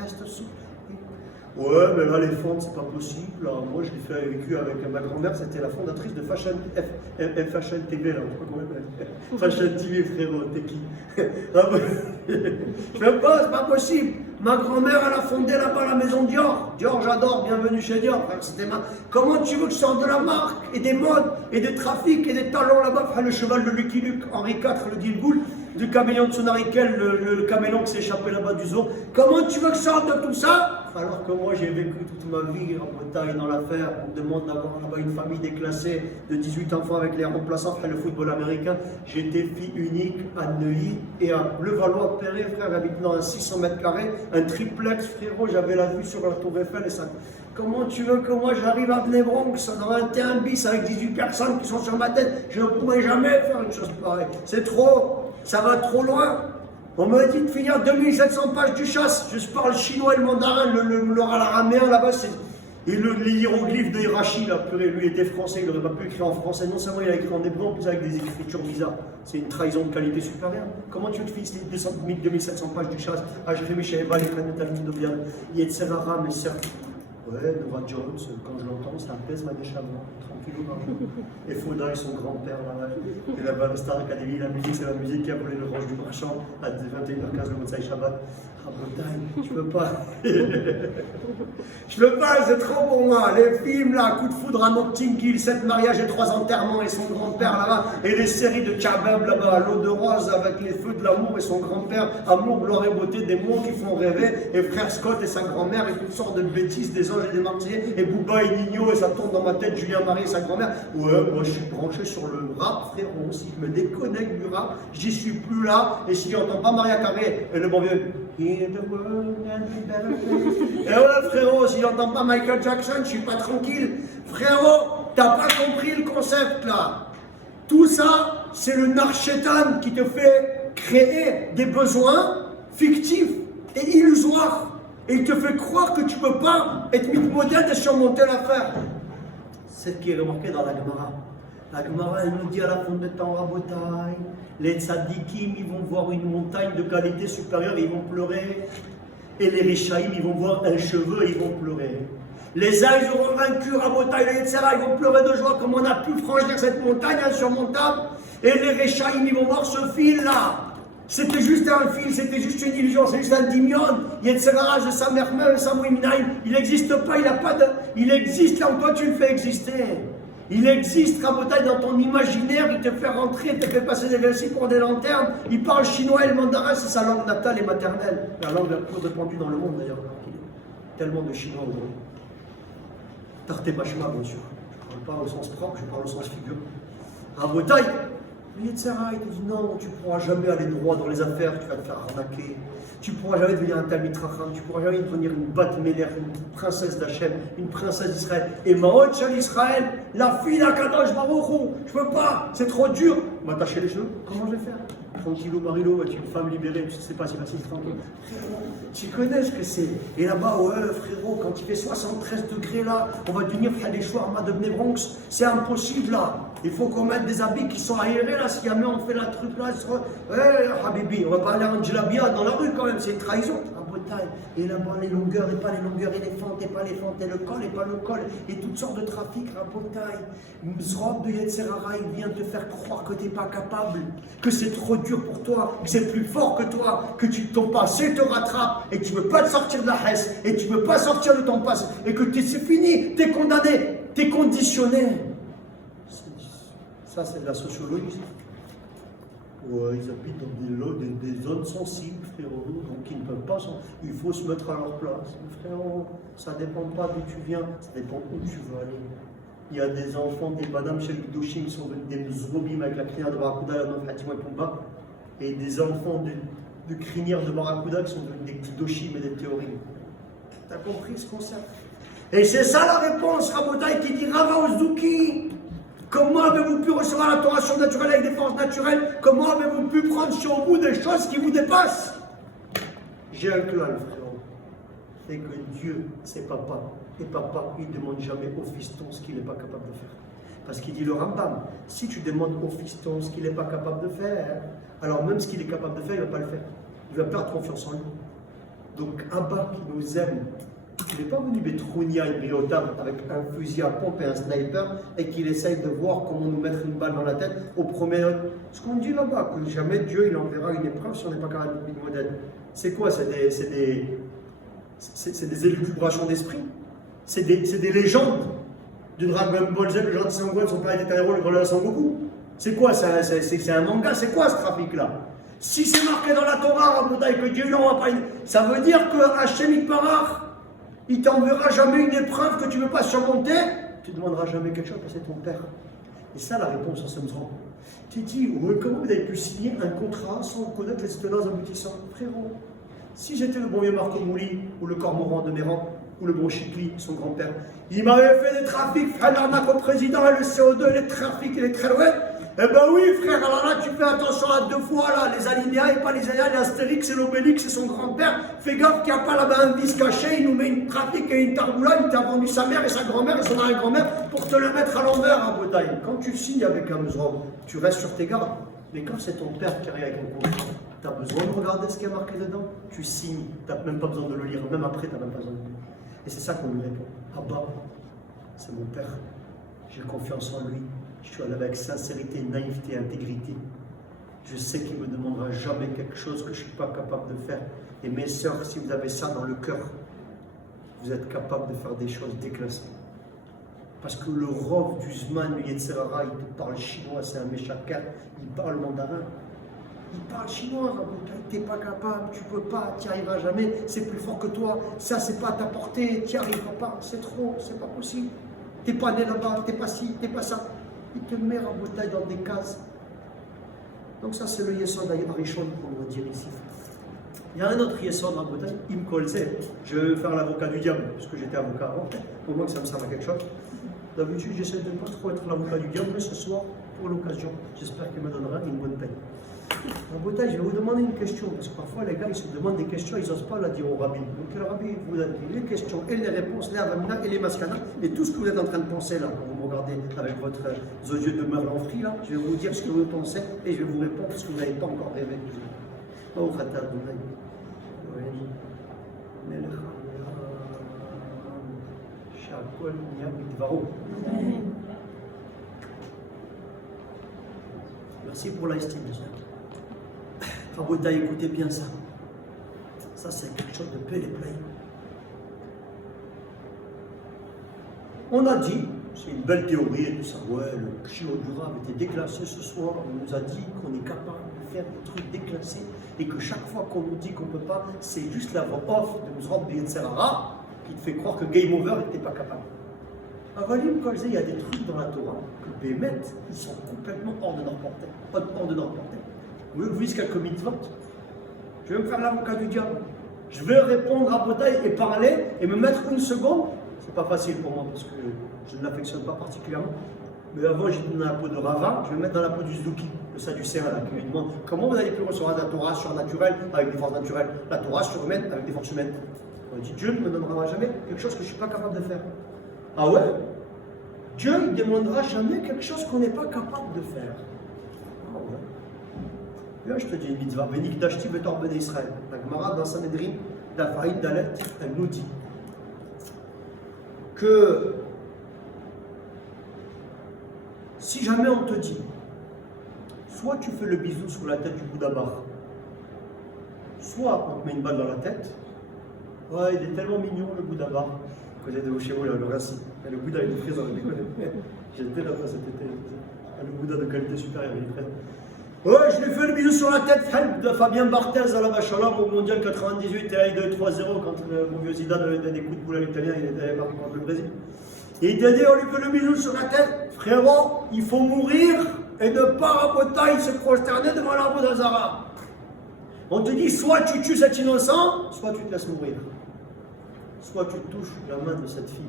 reste souple. Ouais, mais là, les fentes, c'est pas possible. Alors, moi, je l'ai vécu avec ma grand-mère, c'était la fondatrice de Fashion TV, là, je sais pas comment elle s'appelle. Fashion TV, frérot, t'es qui? Je sais pas, c'est pas possible. Ma grand-mère, elle a fondé là-bas la maison Dior. Dior, j'adore, bienvenue chez Dior. Comment tu veux que je sorte de la marque et des modes et des trafics et des talents là-bas? Le cheval de Lucky Luke, Henri IV, le Gilgoul, du caméléon de Sonarikel, le caméléon qui s'est échappé là-bas du zoo. Comment tu veux que je sorte de tout ça? Alors que moi j'ai vécu toute ma vie en Bretagne dans l'affaire, on me demande d'avoir là-bas une famille déclassée de 18 enfants avec les remplaçants, frère, le football américain. J'étais fille unique à Neuilly et à Levallois-Perret, frère, j'habite dans un 600 mètres carrés, un triplex, frérot, j'avais la vue sur la tour Eiffel et ça. Comment tu veux que moi j'arrive à Bnei-Bronx dans un terrain bis avec 18 personnes qui sont sur ma tête? Je ne pourrais jamais faire une chose pareille. C'est trop, ça va trop loin. On m'a dit de finir 2700 pages du chasse. Je parle chinois et le mandarin, le araméen là-bas, et les hiéroglyphes de Hirachi, là, purée, lui était français, il n'aurait pas pu écrire en français. Non seulement il a écrit en hébreu, en plus avec des écritures bizarres. C'est une trahison de qualité supérieure. Comment tu te finis les 2700 pages du chasse? Ah, j'ai fait Michel Eva, les Khanet Al-Midobian, Yetzerara, mais certes. Ouais, Nora Jones, quand je l'entends, ça apaise ma déchamement, tranquillou. Et Fauda et son grand-père là-bas. Et là-bas, la Star Academy, la musique, c'est la musique qui a volé le roche du marchand à 21h15 le Motsai Shabbat. Ah, Bretagne, je peux pas. Je peux pas, c'est trop pour moi. Les films là, Coup de foudre à Notting Hill, 7 mariages et 3 enterrements et son grand-père là-bas. Et les séries de Kabeb là-bas, à l'eau de rose avec les feux de l'amour et son grand-père. Amour, gloire et beauté, des mots qui font rêver. Et frère Scott et sa grand-mère et toutes sortes de bêtises, des anges et des martyrs. Et Booba et Nino et ça tombe dans ma tête, Julien Marie et sa grand-mère. Ouais, moi je suis branché sur le rap, frérot. Si je me déconnecte du rap, j'y suis plus là. Et si j'entends pas Maria Carré et le bon vieux. Et ouais, frérot, si j'entends pas Michael Jackson, je suis pas tranquille. Frérot, t'as pas compris le concept là. Tout ça, c'est le narchétan qui te fait créer des besoins fictifs et illusoires. Et il te fait croire que tu peux pas être modèle et surmonter l'affaire. C'est ce qui est remarqué dans la Gemara. La Gemara, elle nous dit à la fin de temps, Rabotai, les tzadikim, ils vont voir une montagne de qualité supérieure, ils vont pleurer. Et les Rishaïm, ils vont voir un cheveu, ils vont pleurer. Les uns, ils auront vaincu Rabotai, les Yetzera, ils vont pleurer de joie, comme on a pu franchir cette montagne insurmontable. Et les Rishaïm, ils vont voir ce fil-là. C'était juste un fil, c'était juste une illusion, c'est juste un dimion. Yetzera, je sa mère, il n'existe pas, il n'a pas de. Il existe là où toi tu le fais exister. Il existe, Rabotai, dans ton imaginaire, il te fait rentrer, il te fait passer des versets pour des lanternes. Il parle chinois et le mandarin, c'est sa langue natale et maternelle. La langue la plus répandue dans le monde d'ailleurs. Tellement de chinois aujourd'hui. Tarté Bachma, bien sûr. Je ne parle pas au sens propre, je parle au sens figure. Rabotai, le Yetzera, il te dit non, tu ne pourras jamais aller droit dans les affaires, tu vas te faire arnaquer. Tu ne pourras jamais devenir un Talmid Chacham, tu ne pourras jamais devenir une Bat Meler, une princesse d'Hachem, une princesse d'Israël. Et Maot Shal Israël, la fille d'Akadosh Baruch Hu, je ne peux pas, c'est trop dur. M'attacher les cheveux, comment je vais faire? Tranquillou Marilo, tu es une femme libérée, tu ne sais pas si facile, tranquille. Tu connais ce que c'est. Et là-bas, ouais, frérot, quand il fait 73 degrés là, on va devenir faire des shawarma de Bnei-Bronx, c'est impossible là. Il faut qu'on mette des habits qui sont aérés là, si jamais on fait la truc là, Habibi, on va pas aller en djellabia dans la rue quand même, c'est une trahison. Et là-bas, les longueurs et pas les longueurs, et les fentes et pas les fentes, et le col et pas le col, et toutes sortes de trafics, Rabotai. Zrob de Yetzerara, il vient te faire croire que tu n'es pas capable, que c'est trop dur pour toi, que c'est plus fort que toi, que ton passé te rattrape, et que tu ne veux pas te sortir de la Hesse, et tu ne veux pas sortir de ton passé, et que c'est fini, tu es condamné, tu es conditionné. Ça, c'est de la sociologie. Ouais, ils habitent dans des zones sensibles, frérot, donc ils ne peuvent pas. Il faut se mettre à leur place. Frérot, ça ne dépend pas d'où tu viens, ça dépend où tu veux aller. Il y a des enfants, des madame chez le Doshim, qui sont venus des Mzrobim avec la crinière de Barracuda, la nom Fatima et Pumba, et des enfants de crinière de Barracuda qui sont devenus des petits Doshim et des théories. T'as compris ce concept? Et c'est ça la réponse, Rabotai, qui dit Rava Ozdouki. Comment avez-vous pu recevoir la Torah surnaturelle avec des forces naturelles? Comment avez-vous pu prendre sur vous des choses qui vous dépassent? J'ai un clal, frérot. C'est que Dieu, c'est papa. Et papa, il ne demande jamais au fiston ce qu'il n'est pas capable de faire. Parce qu'il dit le Rambam, si tu demandes au fiston ce qu'il n'est pas capable de faire, alors même ce qu'il est capable de faire, il ne va pas le faire. Il va perdre confiance en lui. Donc Abba qui nous aime, il n'est pas venu Betrounia et Briotam avec un fusil à pompe et un sniper et qu'il essaye de voir comment nous mettre une balle dans la tête au premier. Ce qu'on dit là-bas, que jamais Dieu il enverra une épreuve si on n'est pas capable de modèle. C'est quoi? C'est des élucubrations d'esprit. C'est des légendes du Dragon Ball Z, le gentil Sangoku, son père était un héros, le grand Son Goku. C'est quoi? C'est un manga, c'est quoi ce trafic-là? Si c'est marqué dans la Torah, Rabotai, que Dieu n'envoie pas une. Ça veut dire que Hachem Itbarach, il t'enverra jamais une épreuve que tu ne veux pas surmonter, tu ne demanderas jamais quelque chose parce que c'est ton père. Et ça, la réponse à ce moment. Tu dis, comment vous avez pu signer un contrat sans connaître les tenants aboutissants? Frérot, si j'étais le bon vieux Marco Mouli, ou le Cormoran de Méran, ou le bon Chikli, son grand-père, il m'avait fait des trafics, frère l'arnaque au président, et le CO2, les trafics et les traillouettes. Eh ben oui, frère, alors là, tu fais attention à deux fois, là, les alinéas et pas les alinéas, l'Astérix et l'Obélix et son grand-père. Fais gaffe qu'il n'y a pas là-bas un vice caché, il nous met une trafic et une tarboula, il t'a vendu sa mère et sa grand-mère et son arrière-grand-mère pour te le mettre à l'envers à Botaï. Quand tu signes avec un Mzrob, tu restes sur tes gardes. Mais quand c'est ton père qui arrive avec un contrat, tu as besoin de regarder ce qui est marqué dedans, tu signes, tu n'as même pas besoin de le lire, même après, tu n'as même pas besoin de le lire. Et c'est ça qu'on lui répond. Abba, c'est mon père, j'ai confiance en lui. Je suis allé avec sincérité, naïveté, intégrité. Je sais qu'il ne me demandera jamais quelque chose que je ne suis pas capable de faire. Et mes sœurs, si vous avez ça dans le cœur, vous êtes capable de faire des choses déclassées. Parce que le Rov du Zman, le Yetzerara, il te parle chinois, c'est un méchakar, il parle mandarin. Il parle chinois, tu n'es pas capable, tu ne peux pas, tu n'y arriveras jamais, c'est plus fort que toi, ça c'est pas à ta portée, tu n'y arriveras pas, c'est trop, c'est pas possible. Tu n'es pas né là-bas, tu n'es pas ci, tu n'es pas ça. Il te met en bouteille dans des cases. Donc ça c'est le Yesod Arishon qu'on va dire ici. Il y a un autre Yesod en bouteille, Im Kolze. Je vais faire l'avocat du diable, puisque j'étais avocat avant, au moins que ça me serve à quelque chose. D'habitude j'essaie de ne pas trop être l'avocat du diable, mais ce soir, pour l'occasion, j'espère qu'il me donnera une bonne peine. En bouteille, je vais vous demander une question, parce que parfois les gars ils se demandent des questions, ils n'osent pas la dire au rabbi. Donc le rabbi vous a dit les questions et les réponses, les avamina et les maskana, et tout ce que vous êtes en train de penser là, quand vous me regardez avec vos yeux de merlan frit là, je vais vous dire ce que vous pensez et je vais vous répondre ce que vous n'avez pas encore rêvé. Merci pour la estime. Rabotai, écoutez bien ça. Ça, c'est quelque chose de pelle et plein. On a dit, c'est une belle théorie et tout ça, ouais, le Shion du Rav était déclassé ce soir. On nous a dit qu'on est capable de faire des trucs déclassés et que chaque fois qu'on nous dit qu'on ne peut pas, c'est juste la voix off de Mzrob de Yetzerara qui te fait croire que Game Over n'était pas capable. À Valim Kolze, il y a des trucs dans la Torah que Bémet, ils sont complètement hors de leur portée. Hors de leur portée. Vous voyez quelques mitzvot. Je vais me faire l'avocat du diable. Je vais répondre à Botaï et parler et me mettre une seconde. C'est pas facile pour moi parce que je ne l'affectionne pas particulièrement. Mais avant, j'étais dans la peau de Rava, je vais me mettre dans la peau du Zdouki, le Sadducéen, là, qui lui demande comment vous allez plus recevoir la Torah surnaturelle avec des forces naturelles, la Torah surhumaine avec des forces humaines. On dit Dieu ne me donnera jamais quelque chose que je ne suis pas capable de faire. Ah ouais? Dieu ne demandera jamais quelque chose qu'on n'est pas capable de faire. Ah ouais. Là, je te dis une mitzvah, Benik Dashti Betor Ben Israël. La Gemara dans Sanhedrin, d'Afaïd Dalet, elle nous dit que si jamais on te dit, soit tu fais le bisou sur la tête du Bouddha Bar, soit on te met une balle dans la tête, ouais, il est tellement mignon le Bouddha Bar. Vous connaissez de chez vous, là, le Rassi. Le Bouddha, il est très en j'étais là-bas cet été. Le Bouddha de qualité supérieure, il est très. Ouais, je lui fais le bisou sur la tête, frère de Fabien Barthez à la Machallah au mondial 98, et 2-3-0 quand mon vieux Zidane avait donné des coups de boule à l'Italien, il était marqué contre le Brésil. Et il t'a dit, on lui fait le bisou sur la tête, frérot, il faut mourir et ne pas rabotailler se prosterner devant l'arbre d'Azara. On te dit, soit tu tues cet innocent, soit tu te laisses mourir. Soit tu touches la main de cette fille.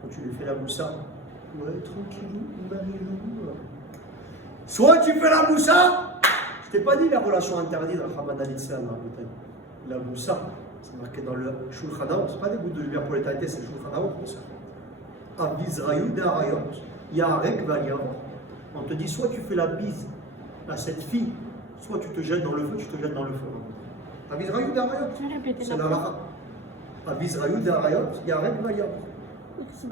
Quand tu lui fais la moussa, ouais, tranquillou, Marie-Lou. Soit tu fais la moussa, je t'ai pas dit la relation interdite dans le Hamad al-Islam, la moussa, c'est marqué dans le Shulchan Aruch, c'est pas des bouts de lumière pour l'éternité, c'est le Shulchan Aruch, bien sûr. Avizrayu d'Arayot, Yarek Valiav. On te dit, soit tu fais la bise à cette fille, soit tu te jettes dans le feu, tu te jettes dans le feu. Avizrayu d'Arayot, c'est la lacha. Avizrayu d'Arayot, Yarek Valiav.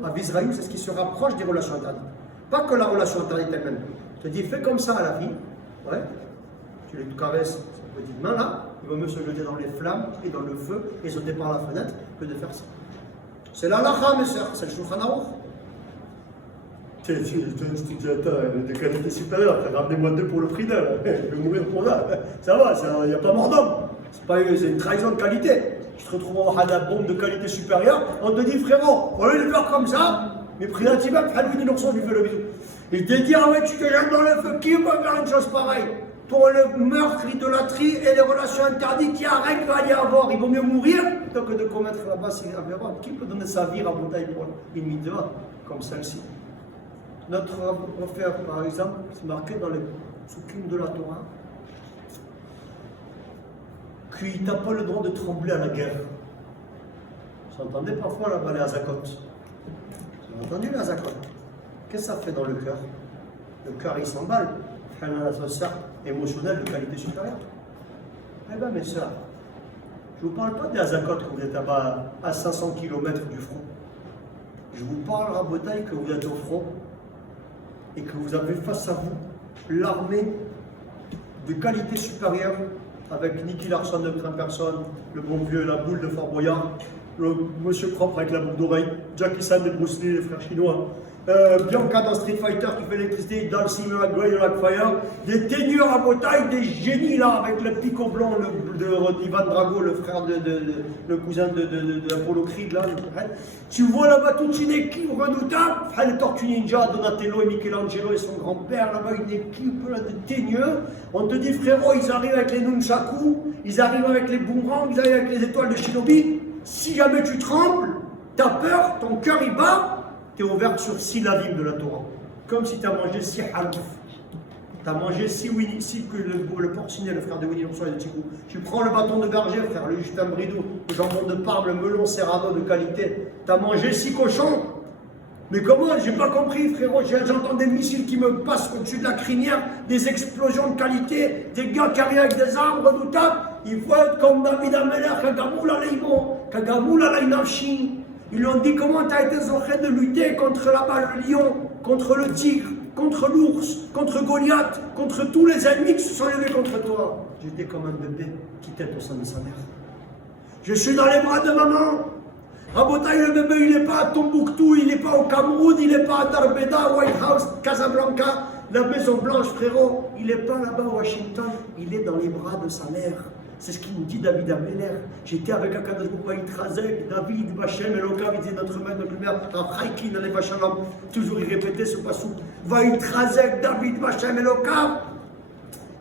Avizrayu, c'est ce qui se rapproche des relations interdites. Pas que la relation interdite elle-même. Je te dis, fais comme ça à la fille, ouais. Tu lui caresses sa petite main là, il vaut mieux se jeter dans les flammes et dans le feu et sauter par la fenêtre que de faire ça. C'est la lacha, mes soeurs, c'est le Shulchan Aruch. Tu dis, attends, de qualité supérieure, ramenez-moi 2 pour le prix d'un, je vais mourir pour là. Ça va, il n'y a pas mort d'homme. C'est une trahison de qualité. Tu te retrouves en hada bombe de qualité supérieure, on te dit, frérot, au lieu de faire comme ça, mais présentement, Halvin Inoxon lui fait le bisou. Il te dit, ah ouais, tu te jettes dans le feu, qui peut faire une chose pareille? Pour le meurtre, l'idolâtrie et les relations interdites, il y a rien qui va y avoir. Il vaut mieux mourir plutôt que de commettre là-bas ces avérables. Qui peut donner sa vie à bouteille pour une mitzvah comme celle-ci? Notre prophète, par exemple, c'est marqué dans les psukim de la Torah qu'il n'a pas le droit de trembler à la guerre. Vous entendez parfois là-bas les Azakot. Vous avez entendu les Azakot? Qu'est-ce que ça fait dans le cœur? Le cœur il s'emballe. Un associat émotionnel de qualité supérieure. Eh bien mes soeurs, je ne vous parle pas des Azakot que vous êtes là-bas à 500 km du front. Je vous parle à Botaï que vous êtes au front et que vous avez face à vous l'armée de qualité supérieure avec Nicky Larson de Craint Personne, le bon vieux, la boule de Fort Boyard, le monsieur propre avec la boucle d'oreille, Jackie Chan de Bruce Lee, les frères chinois, Bianca dans Street Fighter qui fait l'électricité, Darcy McGuire de Blackfire, des teigneurs à Botaï, des génies là avec le picot blanc de Ivan Drago, le frère le cousin de Apollo Creed là. Tu vois là-bas toute une équipe redoutable, les Tortues Ninja, Donatello et Michelangelo et son grand-père là-bas, une équipe là, de teigneurs. On te dit frérot, ils arrivent avec les nunchaku, ils arrivent avec les boomerangs, ils arrivent avec les étoiles de Shinobi. Si jamais tu trembles, t'as peur, ton cœur il bat, tu es ouvert sur 6 lavim de la Torah. Comme si tu as mangé 6 half. Tu as mangé 6 le porcinet, le frère de Winnie l'ourson et de Ticou. Tu prends le bâton de berger, frère, le Justin Bridou, le jambon de Parme, le melon serrano de qualité. Tu as mangé 6 cochons. Mais comment? J'ai pas compris, frérot. J'entends des missiles qui me passent au-dessus de la crinière, des explosions de qualité, des gars qui arrivent avec des armes redoutables. Il faut être comme David Ameler, Kagamoul Aleimo, Kagamoul Alainavshi. Ils lui ont dit comment tu as été zoché de lutter contre le lion, contre le tigre, contre l'ours, contre Goliath, contre tous les ennemis qui se sont levés contre toi. J'étais comme un bébé qui tête au sein de sa mère. Je suis dans les bras de maman. Rabotaï, le bébé, il n'est pas à Tombouctou, il n'est pas au Cameroun, il n'est pas à Darbeda, White House, Casablanca, la Maison Blanche, frérot. Il n'est pas là-bas à Washington, il est dans les bras de sa mère. C'est ce qu'il nous dit David Ameler. J'étais avec Akadosh Baruch Hu, David, Bachem, Elokav, il disait notre maître, notre lumière, Raïkin, allez Vachalom. Toujours il répétait ce passou. Vaïtrazek, David, Bachem, Elokav.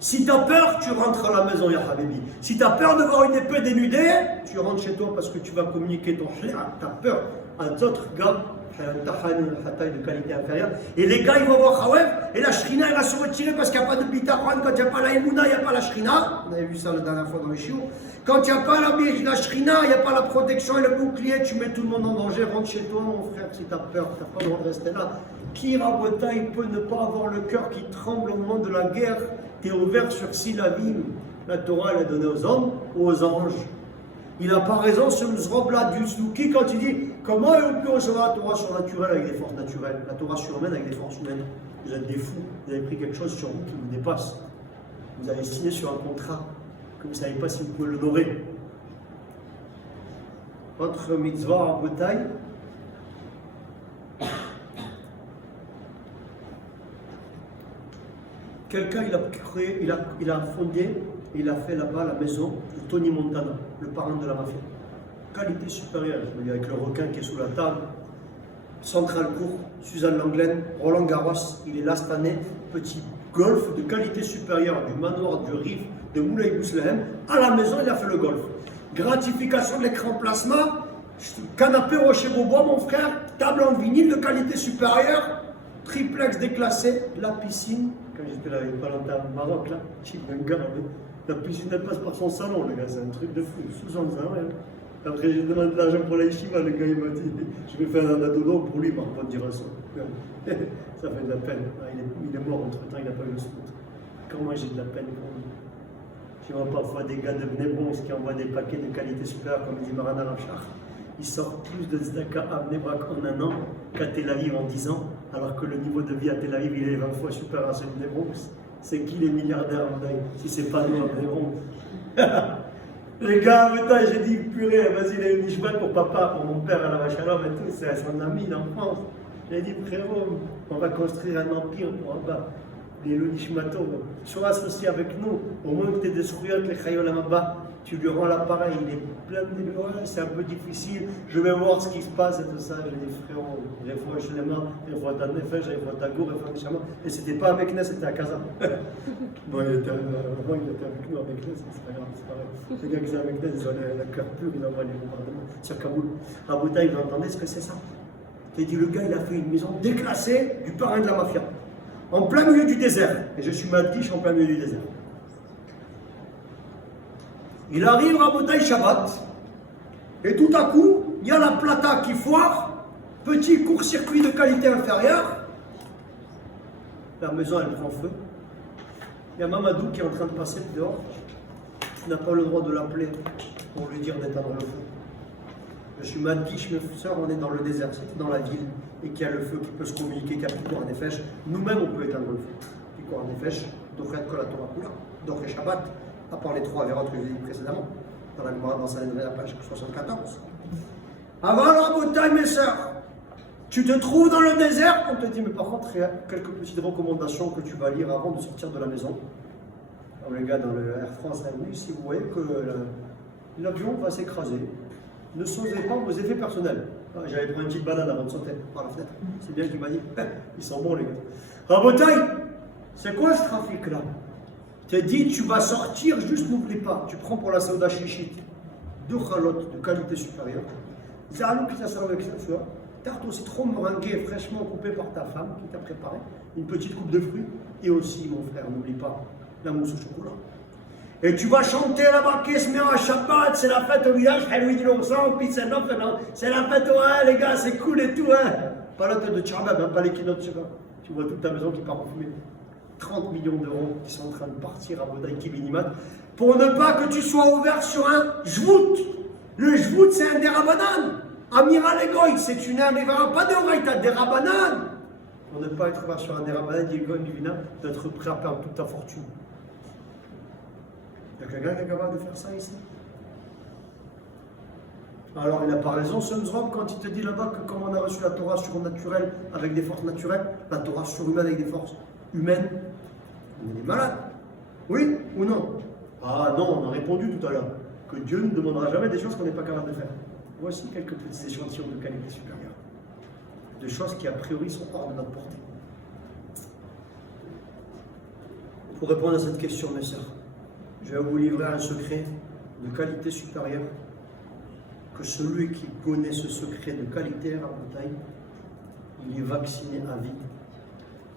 Si tu as peur, tu rentres à la maison, Ya Habibi. Si tu as peur de voir une épée dénudée, tu rentres chez toi parce que tu vas communiquer ton chien. Tu as peur à d'autres gars, de qualité inférieure. Et les gars, ils vont voir Khawev, et la shrina, elle va se retirer parce qu'il n'y a pas de bitaran. Quand il n'y a pas la Emouna, il n'y a pas la shrina. On avait vu ça la dernière fois dans les chiots. Quand il n'y a pas la shrina, il n'y a pas la protection et le bouclier, tu mets tout le monde en danger. Rentre chez toi, mon frère, si tu as peur, tu n'as pas le droit de rester là. Qui Rabotaï peut ne pas avoir le cœur qui tremble au moment de la guerre? Tu es ouvert sur 6 lavim. La Torah, elle est donnée aux hommes ou aux anges. Il n'a pas raison ce Mzrobla du Snouki quand il dit comment on peut recevoir la Torah surnaturelle avec des forces naturelles, la Torah surhumaine avec des forces humaines. Vous êtes des fous, vous avez pris quelque chose sur vous qui vous dépasse. Vous avez signé sur un contrat que vous ne savez pas si vous pouvez l'honorer. Votre mitzvah en Bretagne, Quelqu'un, il a fondé, il a fait là-bas la maison de Tony Montana, le parrain de la mafia. Qualité supérieure, avec le requin qui est sous la table. Central Court, Suzanne Langlaine, Roland Garros, il est là cette année. Petit golf de qualité supérieure du manoir du Rif de Moulay Bousselhem. À la maison, il a fait le golf. Gratification de l'écran plasma, canapé rocher Beaubois, mon frère, table en vinyle de qualité supérieure, triplex déclassé, la piscine. Quand j'étais là, il n'y a pas longtemps au Maroc, là, la piscine elle passe par son salon, le gars, c'est un truc de fou, sous un salon. Après, j'ai demandé de l'argent pour la yeshiva, le gars il m'a dit, je vais faire un adodo pour lui, il m'a pas dire ça. Ça fait de la peine. Ah, il est mort entre temps, il n'a pas eu le scout. Comment j'ai de la peine pour lui. Je vois parfois des gars de Bnebron qui envoient des paquets de qualité supérieure, comme dit Maran Arabchar. Ils sortent plus de Zdaka à Bnebrak en un an qu'à Tel Aviv en 10 ans, alors que le niveau de vie à Tel Aviv il est 20 fois supérieur à celui de Bnebron. C'est qui les milliardaires si c'est pas nous à Bnebron? Les gars, maintenant, j'ai dit, purée, vas-y, il a une nishmat pour papa, pour mon père à la Vachalom et tout, c'est son ami d'enfance. J'ai dit, frérot, on va construire un empire pour en bas. Les Nishmato, sois associé avec nous, au moins que tu aies des sourires, les Chayolam là-bas, tu lui rends l'appareil, il est plein de ouais, c'est un peu difficile, je vais voir ce qui se passe et tout ça. J'ai dit, frérot, des fois je les mains, des fois ta nefesh, des fois ta gour, des fois Mishama, et c'était pas à Meknes, c'était à Kaza. Bon, il était avec nous à Meknes, c'est pas grave, c'est pareil. Les gars qui sont à Meknes, ils ont la cœur pur, ils envoient les bombardements sur Kaboul. À Bouta, ils entendaient ce que c'est ça. J'ai dit, le gars, il a fait une maison déclassée du parrain de la mafia, en plein milieu du désert. Et je suis Madgish en plein milieu du désert. Il arrive à Botaï Shabbat, et tout à coup, il y a la plata qui foire, petit court-circuit de qualité inférieure. La maison, elle prend feu. Il y a Mamadou qui est en train de passer dehors. Tu n'as pas le droit de l'appeler pour lui dire d'éteindre le feu. Je suis Madgish, mes soeurs, on est dans le désert, c'est dans la ville, et qu'il y a le feu qui peut se communiquer, qu'il y a plus de nefesh. Nous-mêmes, on peut éteindre le feu. Puis quoi, nefesh, dochet kol haTorah kula, dochet Shabbat, à part les 3 avérotes que j'ai dit précédemment, dans la Gemara, dans la page 74. Avant la bouteille, mes soeurs, tu te trouves dans le désert, on te dit, mais par contre, il y a quelques petites recommandations que tu vas lire avant de sortir de la maison. Alors, les gars, dans le Air France, là, oui, si vous voyez que l'avion va s'écraser, ne songez pas vos effets personnels. Ah, j'avais pris une petite banane avant de sauter par la fenêtre. C'est bien qu'il m'a dit, ils sont bons les gars. Rabotaï, c'est quoi ce trafic-là? Tu t'es dit, tu vas sortir, juste n'oublie pas. Tu prends pour la Saouda Shishit 2 chalotes de qualité supérieure. Zalou qui t'a servi avec ça, tu vois. Tarte au citron meringuée fraîchement coupée par ta femme qui t'a préparé. Une petite coupe de fruits. Et aussi, mon frère, n'oublie pas la mousse au chocolat. Et tu vas chanter là-bas, à Shabbat, c'est la fête au village, c'est la fête, ouais, les gars, c'est cool et tout, hein. Pas la tête de Tchabab, hein, pas les kinotes, tu vois. Tu vois toute ta maison qui part en fumée. 30 millions d'euros qui sont en train de partir à Bodaï Kibinimat pour ne pas que tu sois ouvert sur un jvout. Le jvout, c'est un dérabanan. Amiral Egoï, c'est une amévara, pas de Horaïta, dérabanan. Pour ne pas être ouvert sur un dérabanan, dit Egoï Divina, d'être prêt à perdre toute ta fortune. Il y a quelqu'un qui est capable de faire ça ici? Alors il n'a pas raison, Sunzrop, quand il te dit là-bas que comme on a reçu la Torah surnaturelle avec des forces naturelles, la Torah surhumaine avec des forces humaines, on est malade. Oui ou non? Ah non, on a répondu tout à l'heure que Dieu ne demandera jamais des choses qu'on n'est pas capable de faire. Voici quelques petits échantillons de qualité supérieure, de choses qui a priori sont hors de notre portée. Pour répondre à cette question, mes sœurs, je vais vous livrer un secret de qualité supérieure, que celui qui connaît ce secret de qualité à Botaï, il est vacciné à vie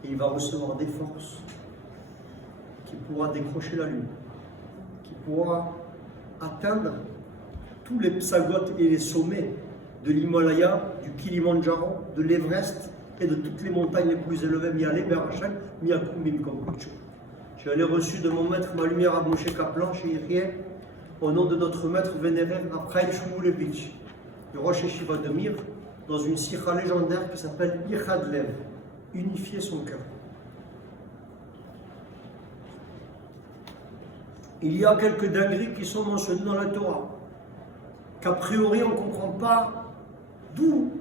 et il va recevoir des forces qui pourra décrocher la lune, qui pourra atteindre tous les psagotes et les sommets de l'Himalaya, du Kilimandjaro, de l'Everest et de toutes les montagnes les plus élevées, Mialé, Berachel, Miakoumim, comme Kouchou. Je l'ai reçu de mon maître, ma lumière à Moshe Kaplan, chez Irié, au nom de notre maître vénéré, Raphaël Shmulevitch, de Rosh Yeshiva de Mir, dans une sikha légendaire qui s'appelle Ichad Lev, unifier son cœur. Il y a quelques dingueries qui sont mentionnées dans la Torah, qu'a priori on ne comprend pas d'où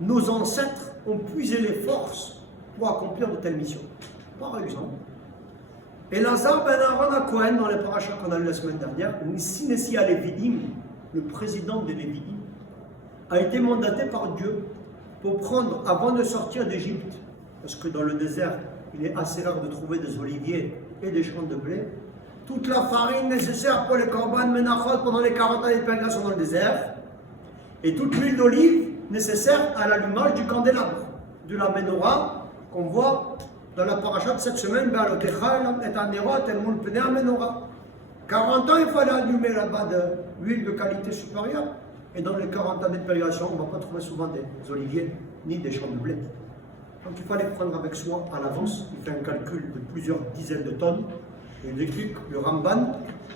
nos ancêtres ont puisé les forces pour accomplir de telles missions. Par exemple. Et Lazare ben Aaron à Cohen, dans les parachas qu'on a lu la semaine dernière, Nissi Nessia Lévi'im, le président des Lévi'im, a été mandaté par Dieu pour prendre, avant de sortir d'Égypte, parce que dans le désert, il est assez rare de trouver des oliviers et des champs de blé, toute la farine nécessaire pour les korban menachot pendant les 40 années de pérégrination dans le désert, et toute l'huile d'olive nécessaire à l'allumage du candélabre, de la menorah qu'on voit dans la paracha de cette semaine, 40 ans il fallait allumer là-bas de l'huile de qualité supérieure, et dans les 40 années de pérégrination, on ne va pas trouver souvent des oliviers ni des champs de blé. Donc il fallait prendre avec soi à l'avance, il fait un calcul de plusieurs dizaines de tonnes, et il explique le Ramban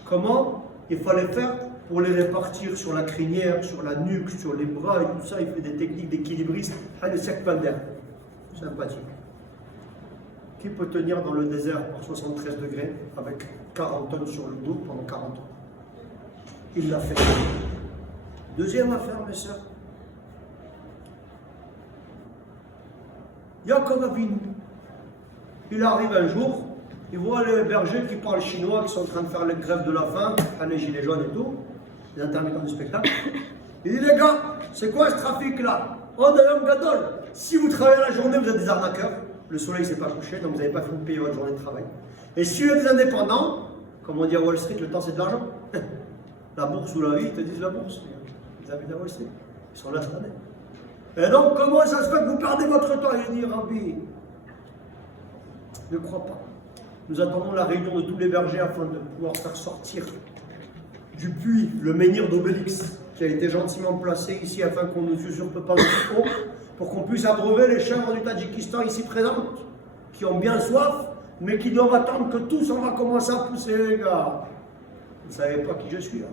comment il fallait faire pour les répartir sur la crinière, sur la nuque, sur les bras et tout ça. Il fait des techniques d'équilibriste. Le cercle pander, sympathique. Qui peut tenir dans le désert par 73 degrés avec 40 tonnes sur le dos pendant 40 ans? Il l'a fait. Deuxième affaire, mes sœurs. Yaakov Avinu. Il arrive un jour, il voit les bergers qui parlent chinois, qui sont en train de faire les grèves de la faim, les gilets jaunes et tout, les intermittents du spectacle. Il dit, les gars, c'est quoi ce trafic-là? Oh, d'ailleurs, Gadol, si vous travaillez la journée, vous êtes des arnaqueurs. Le soleil ne s'est pas couché, donc vous n'avez pas fini de payer votre journée de travail. Et si vous êtes des indépendants, comme on dit à Wall Street, le temps c'est de l'argent. La bourse ou la vie, ils te disent la bourse. Ils habitent à Wall Street. Ils sont là cette année. Et donc, comment ça se fait que vous perdez votre temps? Il dit, Rabbi, ne crois pas. Nous attendons la réunion de tous les bergers afin de pouvoir faire sortir du puits le menhir d'Obélix, qui a été gentiment placé ici afin qu'on ne usurpe pas le fond, pour qu'on puisse abreuver les chèvres du Tadjikistan ici présentes, qui ont bien soif, mais qui doivent attendre que tous on va commencer à pousser, les gars. Vous ne savez pas qui je suis, hein.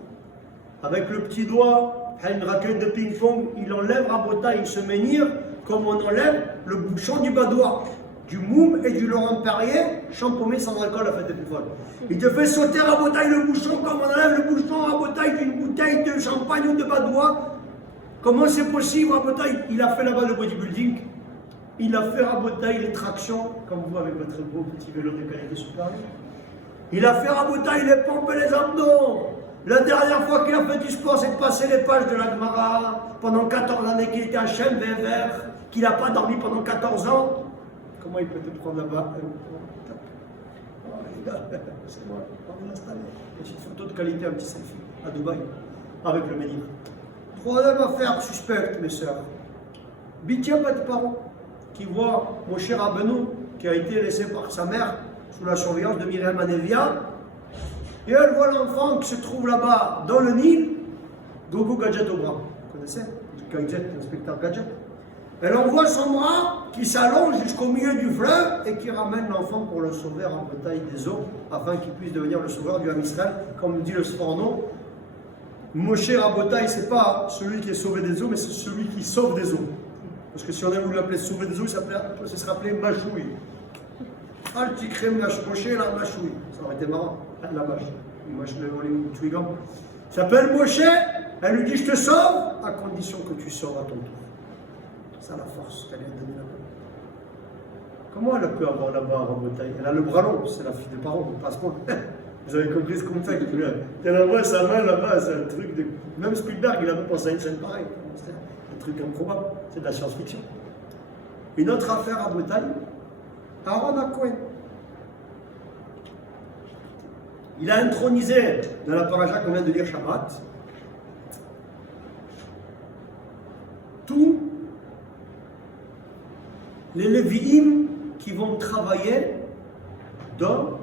Avec le petit doigt, à une raquette de ping-pong, il enlève Rabotaï, ce menhir, comme on enlève le bouchon du bas doigt, du Moum et du Laurent Perrier, champommé sans alcool, la fête est plus folle. Il te fait sauter Rabotaï le bouchon, comme on enlève le bouchon Rabotaï d'une bouteille de champagne ou de bas doigt. Comment c'est possible, Rabotaï? Il a fait là-bas le bodybuilding, il a fait Rabotaï les tractions, comme vous avec votre beau petit vélo de qualité supérieure. Il a fait Rabotaï les pompes et les abdos. La dernière fois qu'il a fait du sport, c'est de passer les pages de la Gemara pendant 14 années qu'il était à Shem vert, qu'il n'a pas dormi pendant 14 ans. Comment il peut te prendre là-bas? C'est moi, on va l'installer. Une petite photo de qualité, un petit selfie à Dubaï, avec le menhir. Troisième affaire suspecte, mes sœurs. Bitia Patparo, qui voit mon cher Rabbeinu, qui a été laissé par sa mère sous la surveillance de Myriam Anevia, et elle voit l'enfant qui se trouve là-bas dans le Nil, Gogo Gadget au bras. Vous connaissez? Gadget, l'inspecteur Gadget. Elle envoie son bras qui s'allonge jusqu'au milieu du fleuve et qui ramène l'enfant pour le sauver en bataille des eaux, afin qu'il puisse devenir le sauveur du Ham Israël, comme dit le Sforno. Moshe Rabotai, ce n'est pas celui qui est sauvé des eaux, mais c'est celui qui sauve des eaux. Parce que si on avait voulu l'appeler sauver des eaux, ça serait appelé Machoui. Al-Tikrem Moshe la Machoui. Ça aurait été marrant, la vache. Il s'appelle Moshe, elle lui dit je te sauve, à condition que tu sauves à ton tour. C'est la force qu'elle lui a donnée là-bas. Comment elle a pu avoir là-bas à Rabotai? Elle a le bras long, c'est la fille de Paro, passe-moi. Vous avez compris ce qu'on fait? Elle envoie sa main là-bas, c'est un truc de. Même Spielberg, il avait pensé à une scène pareille. C'est un truc improbable, c'est de la science-fiction. Une autre affaire à Bretagne, Aaron Cohen. Il a intronisé dans la paracha qu'on vient de lire Shabbat tous les Lévi'im qui vont travailler dans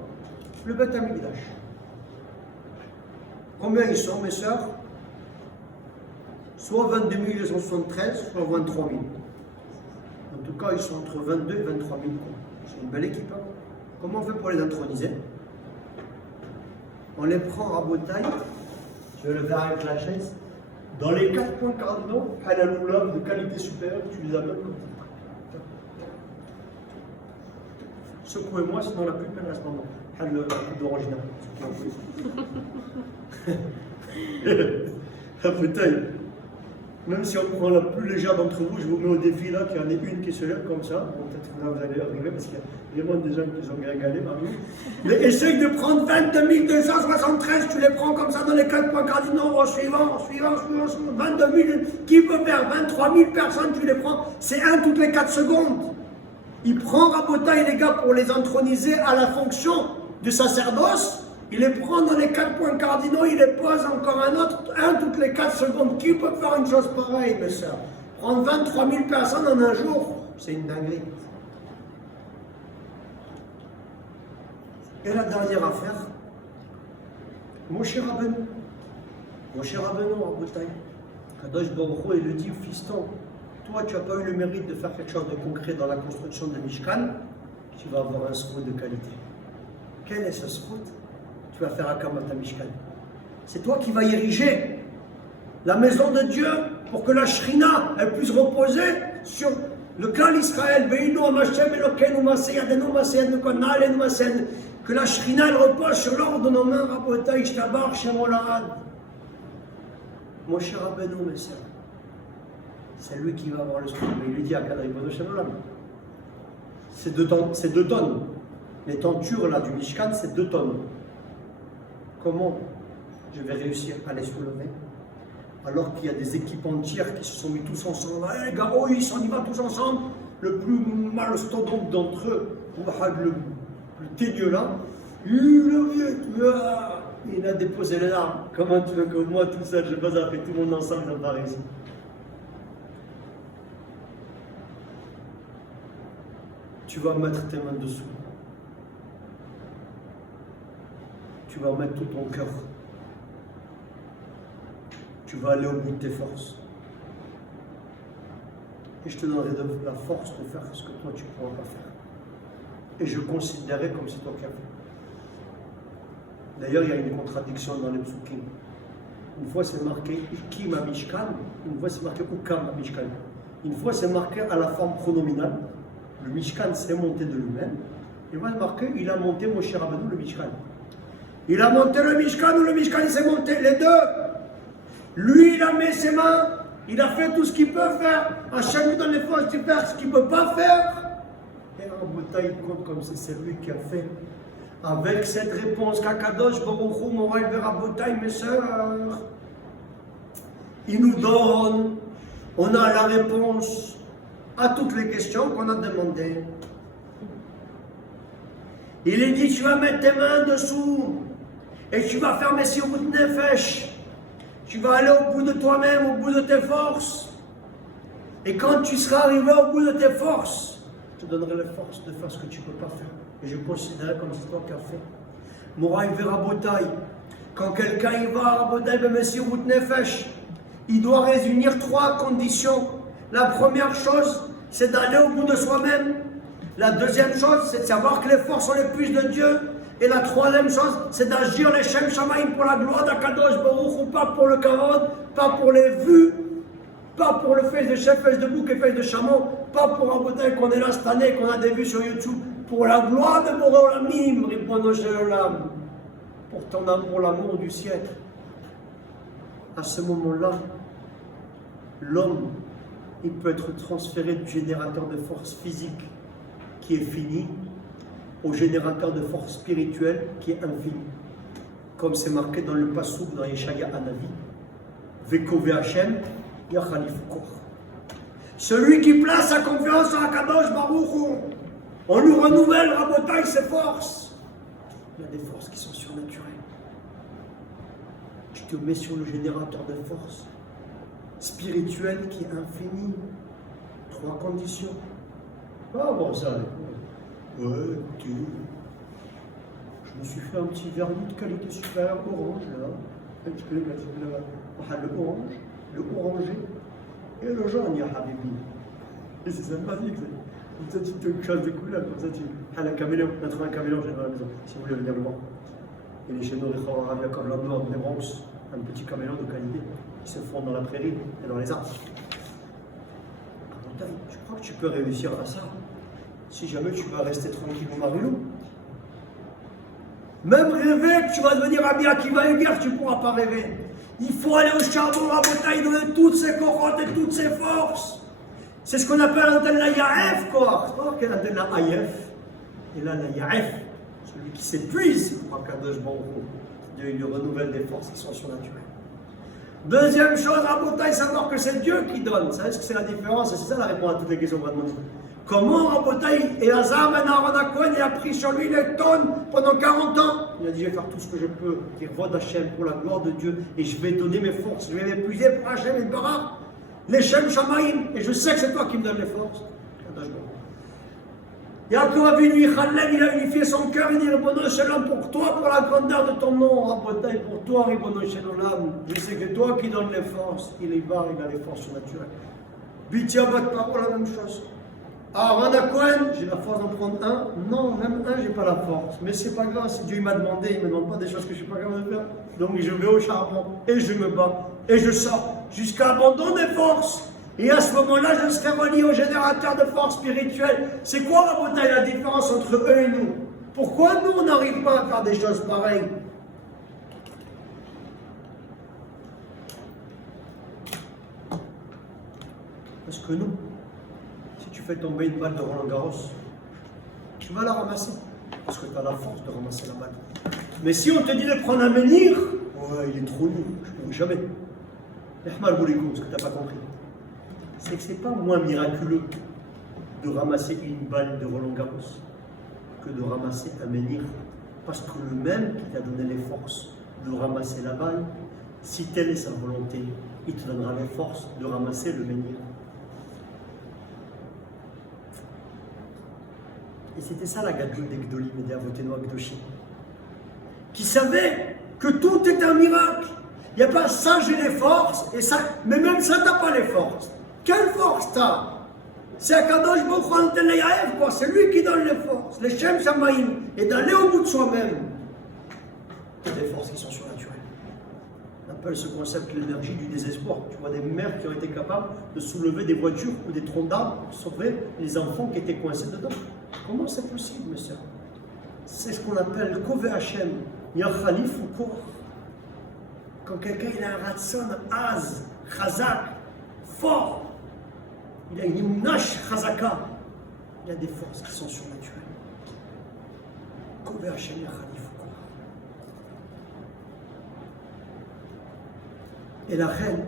le Beth Amikdash. Combien ils sont, mes sœurs? Soit 22 273, soit 23 000. En tout cas, ils sont entre 22 et 23 000. C'est une belle équipe. Hein? Comment on fait pour les introniser? On les prend à Botaï, je vais le faire avec la chaise, dans les 4 points cardinaux, halaloulav de qualité supérieure, tu les amènes comme ça. Secouez-moi, sinon la plus peine à ce moment. Le d'original. À Botaï. Même si on prend la plus légère d'entre vous, je vous mets au défi là, qu'il y en ait une qui se lève comme ça. Bon, peut-être que là vous allez arriver parce qu'il y a vraiment des gens qui sont gringalés parmi nous. Mais essaye de prendre 22 273, tu les prends comme ça dans les 4 points cardinaux, suivant, 22 000, qui peut faire 23 000 personnes, tu les prends, c'est un toutes les 4 secondes. Il prend Rabotaï les gars pour les introniser à la fonction du sacerdoce. Il les prend dans les 4 points cardinaux, il les pose encore un autre, un toutes les 4 secondes. Qui peut faire une chose pareille, mes sœurs? Prendre 23 000 personnes en un jour, c'est une dinguerie. Et la dernière affaire, Moshe Rabbeinu. Moshe Rabbeinu, Rabotaï. Kadosh Baruch Hu, il lui dit, fiston, toi tu n'as pas eu le mérite de faire quelque chose de concret dans la construction de Mishkan, tu vas avoir un srout de qualité. Quel est ce srout? Tu vas faire Akamat Mishkan. C'est toi qui vas ériger la maison de Dieu pour que la Shrina elle puisse reposer sur le clan d'Israël. Que la Shrina elle repose sur l'ordre de nos mains. Rabotaï, Shtabar, Shemolahad. Moshe Rabbeinu, mes sœurs, c'est lui qui va avoir le srout. Mais il lui dit à Kadribono Shemolam. C'est 2 tonnes. Les tentures là du Mishkan, c'est 2 tonnes. Comment je vais réussir à les soulever alors qu'il y a des équipes entières qui se sont mis tous ensemble? Hey, les gars, oh, ils s'en y va tous ensemble. Le plus malostodonte d'entre eux, le plus teigneux là, il a déposé les armes. Comment tu veux que moi tout seul, je ne vais pas appeler tout le monde ensemble dans Paris? Tu vas mettre tes mains dessous. Tu vas mettre tout ton cœur. Tu vas aller au bout de tes forces. Et je te donnerai la force de faire ce que toi tu ne pourras pas faire. Et je considérerai comme si toi qui as fait. D'ailleurs, il y a une contradiction dans les psukim. Une fois c'est marqué Ikim Mishkan, une fois c'est marqué Ukam Mishkan. Une fois c'est marqué à la forme pronominale. Le Mishkan s'est monté de lui-même. Et voilà marqué, il a monté Moshe Rabbeinu le Mishkan. Il a monté le Mishkan ou le Mishkan il s'est monté, les deux. Lui il a mis ses mains, il a fait tout ce qu'il peut faire. Hachem lui donne les forces de faire ce qu'il ne peut pas faire. Et Rabotaï il compte comme c'est lui qui a fait. Avec cette réponse qu'Akadosh Baruch Hu, Moraï Rabotaï, mes sœurs, il nous donne, on a la réponse à toutes les questions qu'on a demandées. Il est dit, tu vas mettre tes mains dessous et tu vas faire Messirut Nefesh. Tu vas aller au bout de toi-même, au bout de tes forces. Et quand tu seras arrivé au bout de tes forces, je te donnerai les forces de faire ce que tu ne peux pas faire. Et je considérerai comme c'est toi qui as fait. Moraï Rabotaï, quand quelqu'un y va à Rabotaï, Messirut Nefesh, il doit réunir 3 conditions. La première chose, c'est d'aller au bout de soi-même. La deuxième chose, c'est de savoir que les forces sont les plus de Dieu. Et la troisième chose, c'est d'agir les Shem Shamaim pour la gloire d'Akadosh Baruch Hu, pas pour le kavod, pas pour les vues, pas pour le fait de chef, fait de bouc et fait de chameau, pas pour un bouteille qu'on est là cette année, qu'on a des vues sur YouTube, pour la gloire de Boré Olamim, Ribono Shel Olam, pour l'amour du ciel. À ce moment-là, l'homme, il peut être transféré du générateur de force physique qui est fini au générateur de force spirituelle qui est infini. Comme c'est marqué dans le Passouk, dans Yeshaya Hanavi, Veko Ve'Hashem, Yachalifukor. Celui qui place sa confiance en Akadosh Baruch Hu, on lui renouvelle, Rabotaï, ses forces. Il y a des forces qui sont surnaturelles. Tu te mets sur le générateur de force spirituelle qui est infini. 3 conditions. Ah bon, ça. Ouais, écoutez, je me suis fait un petit vernis de qualité supérieure orange, là. Le orange, le orangé et le jaune, ya habibi. Et c'est sympathique, comme ça tu te casses des couleurs, comme ça tu... Ah, la caméléon, on a trouvé un caméléon, j'ai dans la maison, si vous voulez venir le voir. Il est chez nous, comme l'homme des Bronx, un petit caméléon de qualité, qui se fond dans la prairie et dans les arbres. Je crois que tu peux réussir à ça. Si jamais tu vas rester tranquille au Marilou. Même rêver que tu vas devenir Rabbi Akiva Eger, tu ne pourras pas rêver. Il faut aller au charbon à bataille, donner toutes ses cohortes et toutes ses forces. C'est ce qu'on appelle l'antenne la Yaef, quoi. C'est pas qu'elle antenne la Ayef. Et là, la Yaef, celui qui s'épuise pour Akadosh Baruch Hu. Dieu lui renouvelle des forces qui sont surnaturelles. Deuxième chose, à bataille, savoir que c'est Dieu qui donne. Vous savez ce que c'est la différence? Et c'est ça la réponse à toutes les questions qu'on va demander. Comment Rabotai et Hazar Ben Aaron HaKohen a pris sur lui les tonnes pendant 40 ans? Il a dit, je vais faire tout ce que je peux, qui revode Hachem pour la gloire de Dieu, et je vais donner mes forces, je vais m'épuiser pour Hachem et Barak, les Shem Shamaim, et je sais que c'est toi qui me donnes les forces. Yaakov Avinu Yichalem, il a unifié son cœur, il dit, Ribono Shel Olam, pour toi, pour la grandeur de ton nom, Rabotai, pour toi, Ribono Shel Olam, je sais que toi qui donnes les forces, il est bas, il a les forces surnaturelles. Bitia, votre parole, la même chose. Aaron HaKohen, j'ai la force d'en prendre un. Non, même un, j'ai pas la force. Mais c'est pas grave, si Dieu m'a demandé, il me demande pas des choses que je suis pas capable de faire. Donc je vais au charbon, et je me bats, et je sors, jusqu'à abandon des forces. Et à ce moment-là, je serai relié au générateur de force spirituelle. C'est quoi, Rabotai, la différence entre eux et nous? Pourquoi nous, on n'arrive pas à faire des choses pareilles? Parce que nous, tu fais tomber une balle de Roland Garros, tu vas la ramasser, parce que tu as la force de ramasser la balle. Mais si on te dit de prendre un menhir, ouais, il est trop nul, je ne pourrai jamais. L'Ahmal Boulikou, ce que tu n'as pas compris, c'est que ce n'est pas moins miraculeux de ramasser une balle de Roland Garros que de ramasser un menhir. Parce que le même qui t'a donné les forces de ramasser la balle, si telle est sa volonté, il te donnera les forces de ramasser le menhir. Et c'était ça la gadoule des Gdolim et des Avotenu Akdoshim, qui savaient que tout est un miracle. Il n'y a pas ça, j'ai les forces, et ça, mais même ça, tu n'as pas les forces. Quelle force tu as? C'est Akadosh Baruch Hu Anten Yaef, quoi. C'est lui qui donne les forces, les Shem Shamaim, et d'aller au bout de soi-même. Des forces qui sont surnaturelles. On appelle ce concept l'énergie du désespoir. Tu vois des mères qui ont été capables de soulever des voitures ou des troncs d'arbres pour sauver les enfants qui étaient coincés dedans. Comment c'est possible, mes sœurs? C'est ce qu'on appelle le Kove Hashem, Yachalif ou Kor. Quand quelqu'un il a un ratson, az, chazak, fort, il a une imnash chazaka, il a des forces qui sont surnaturelles. Kove Hashem, Yachalif ou Kor. Et la reine,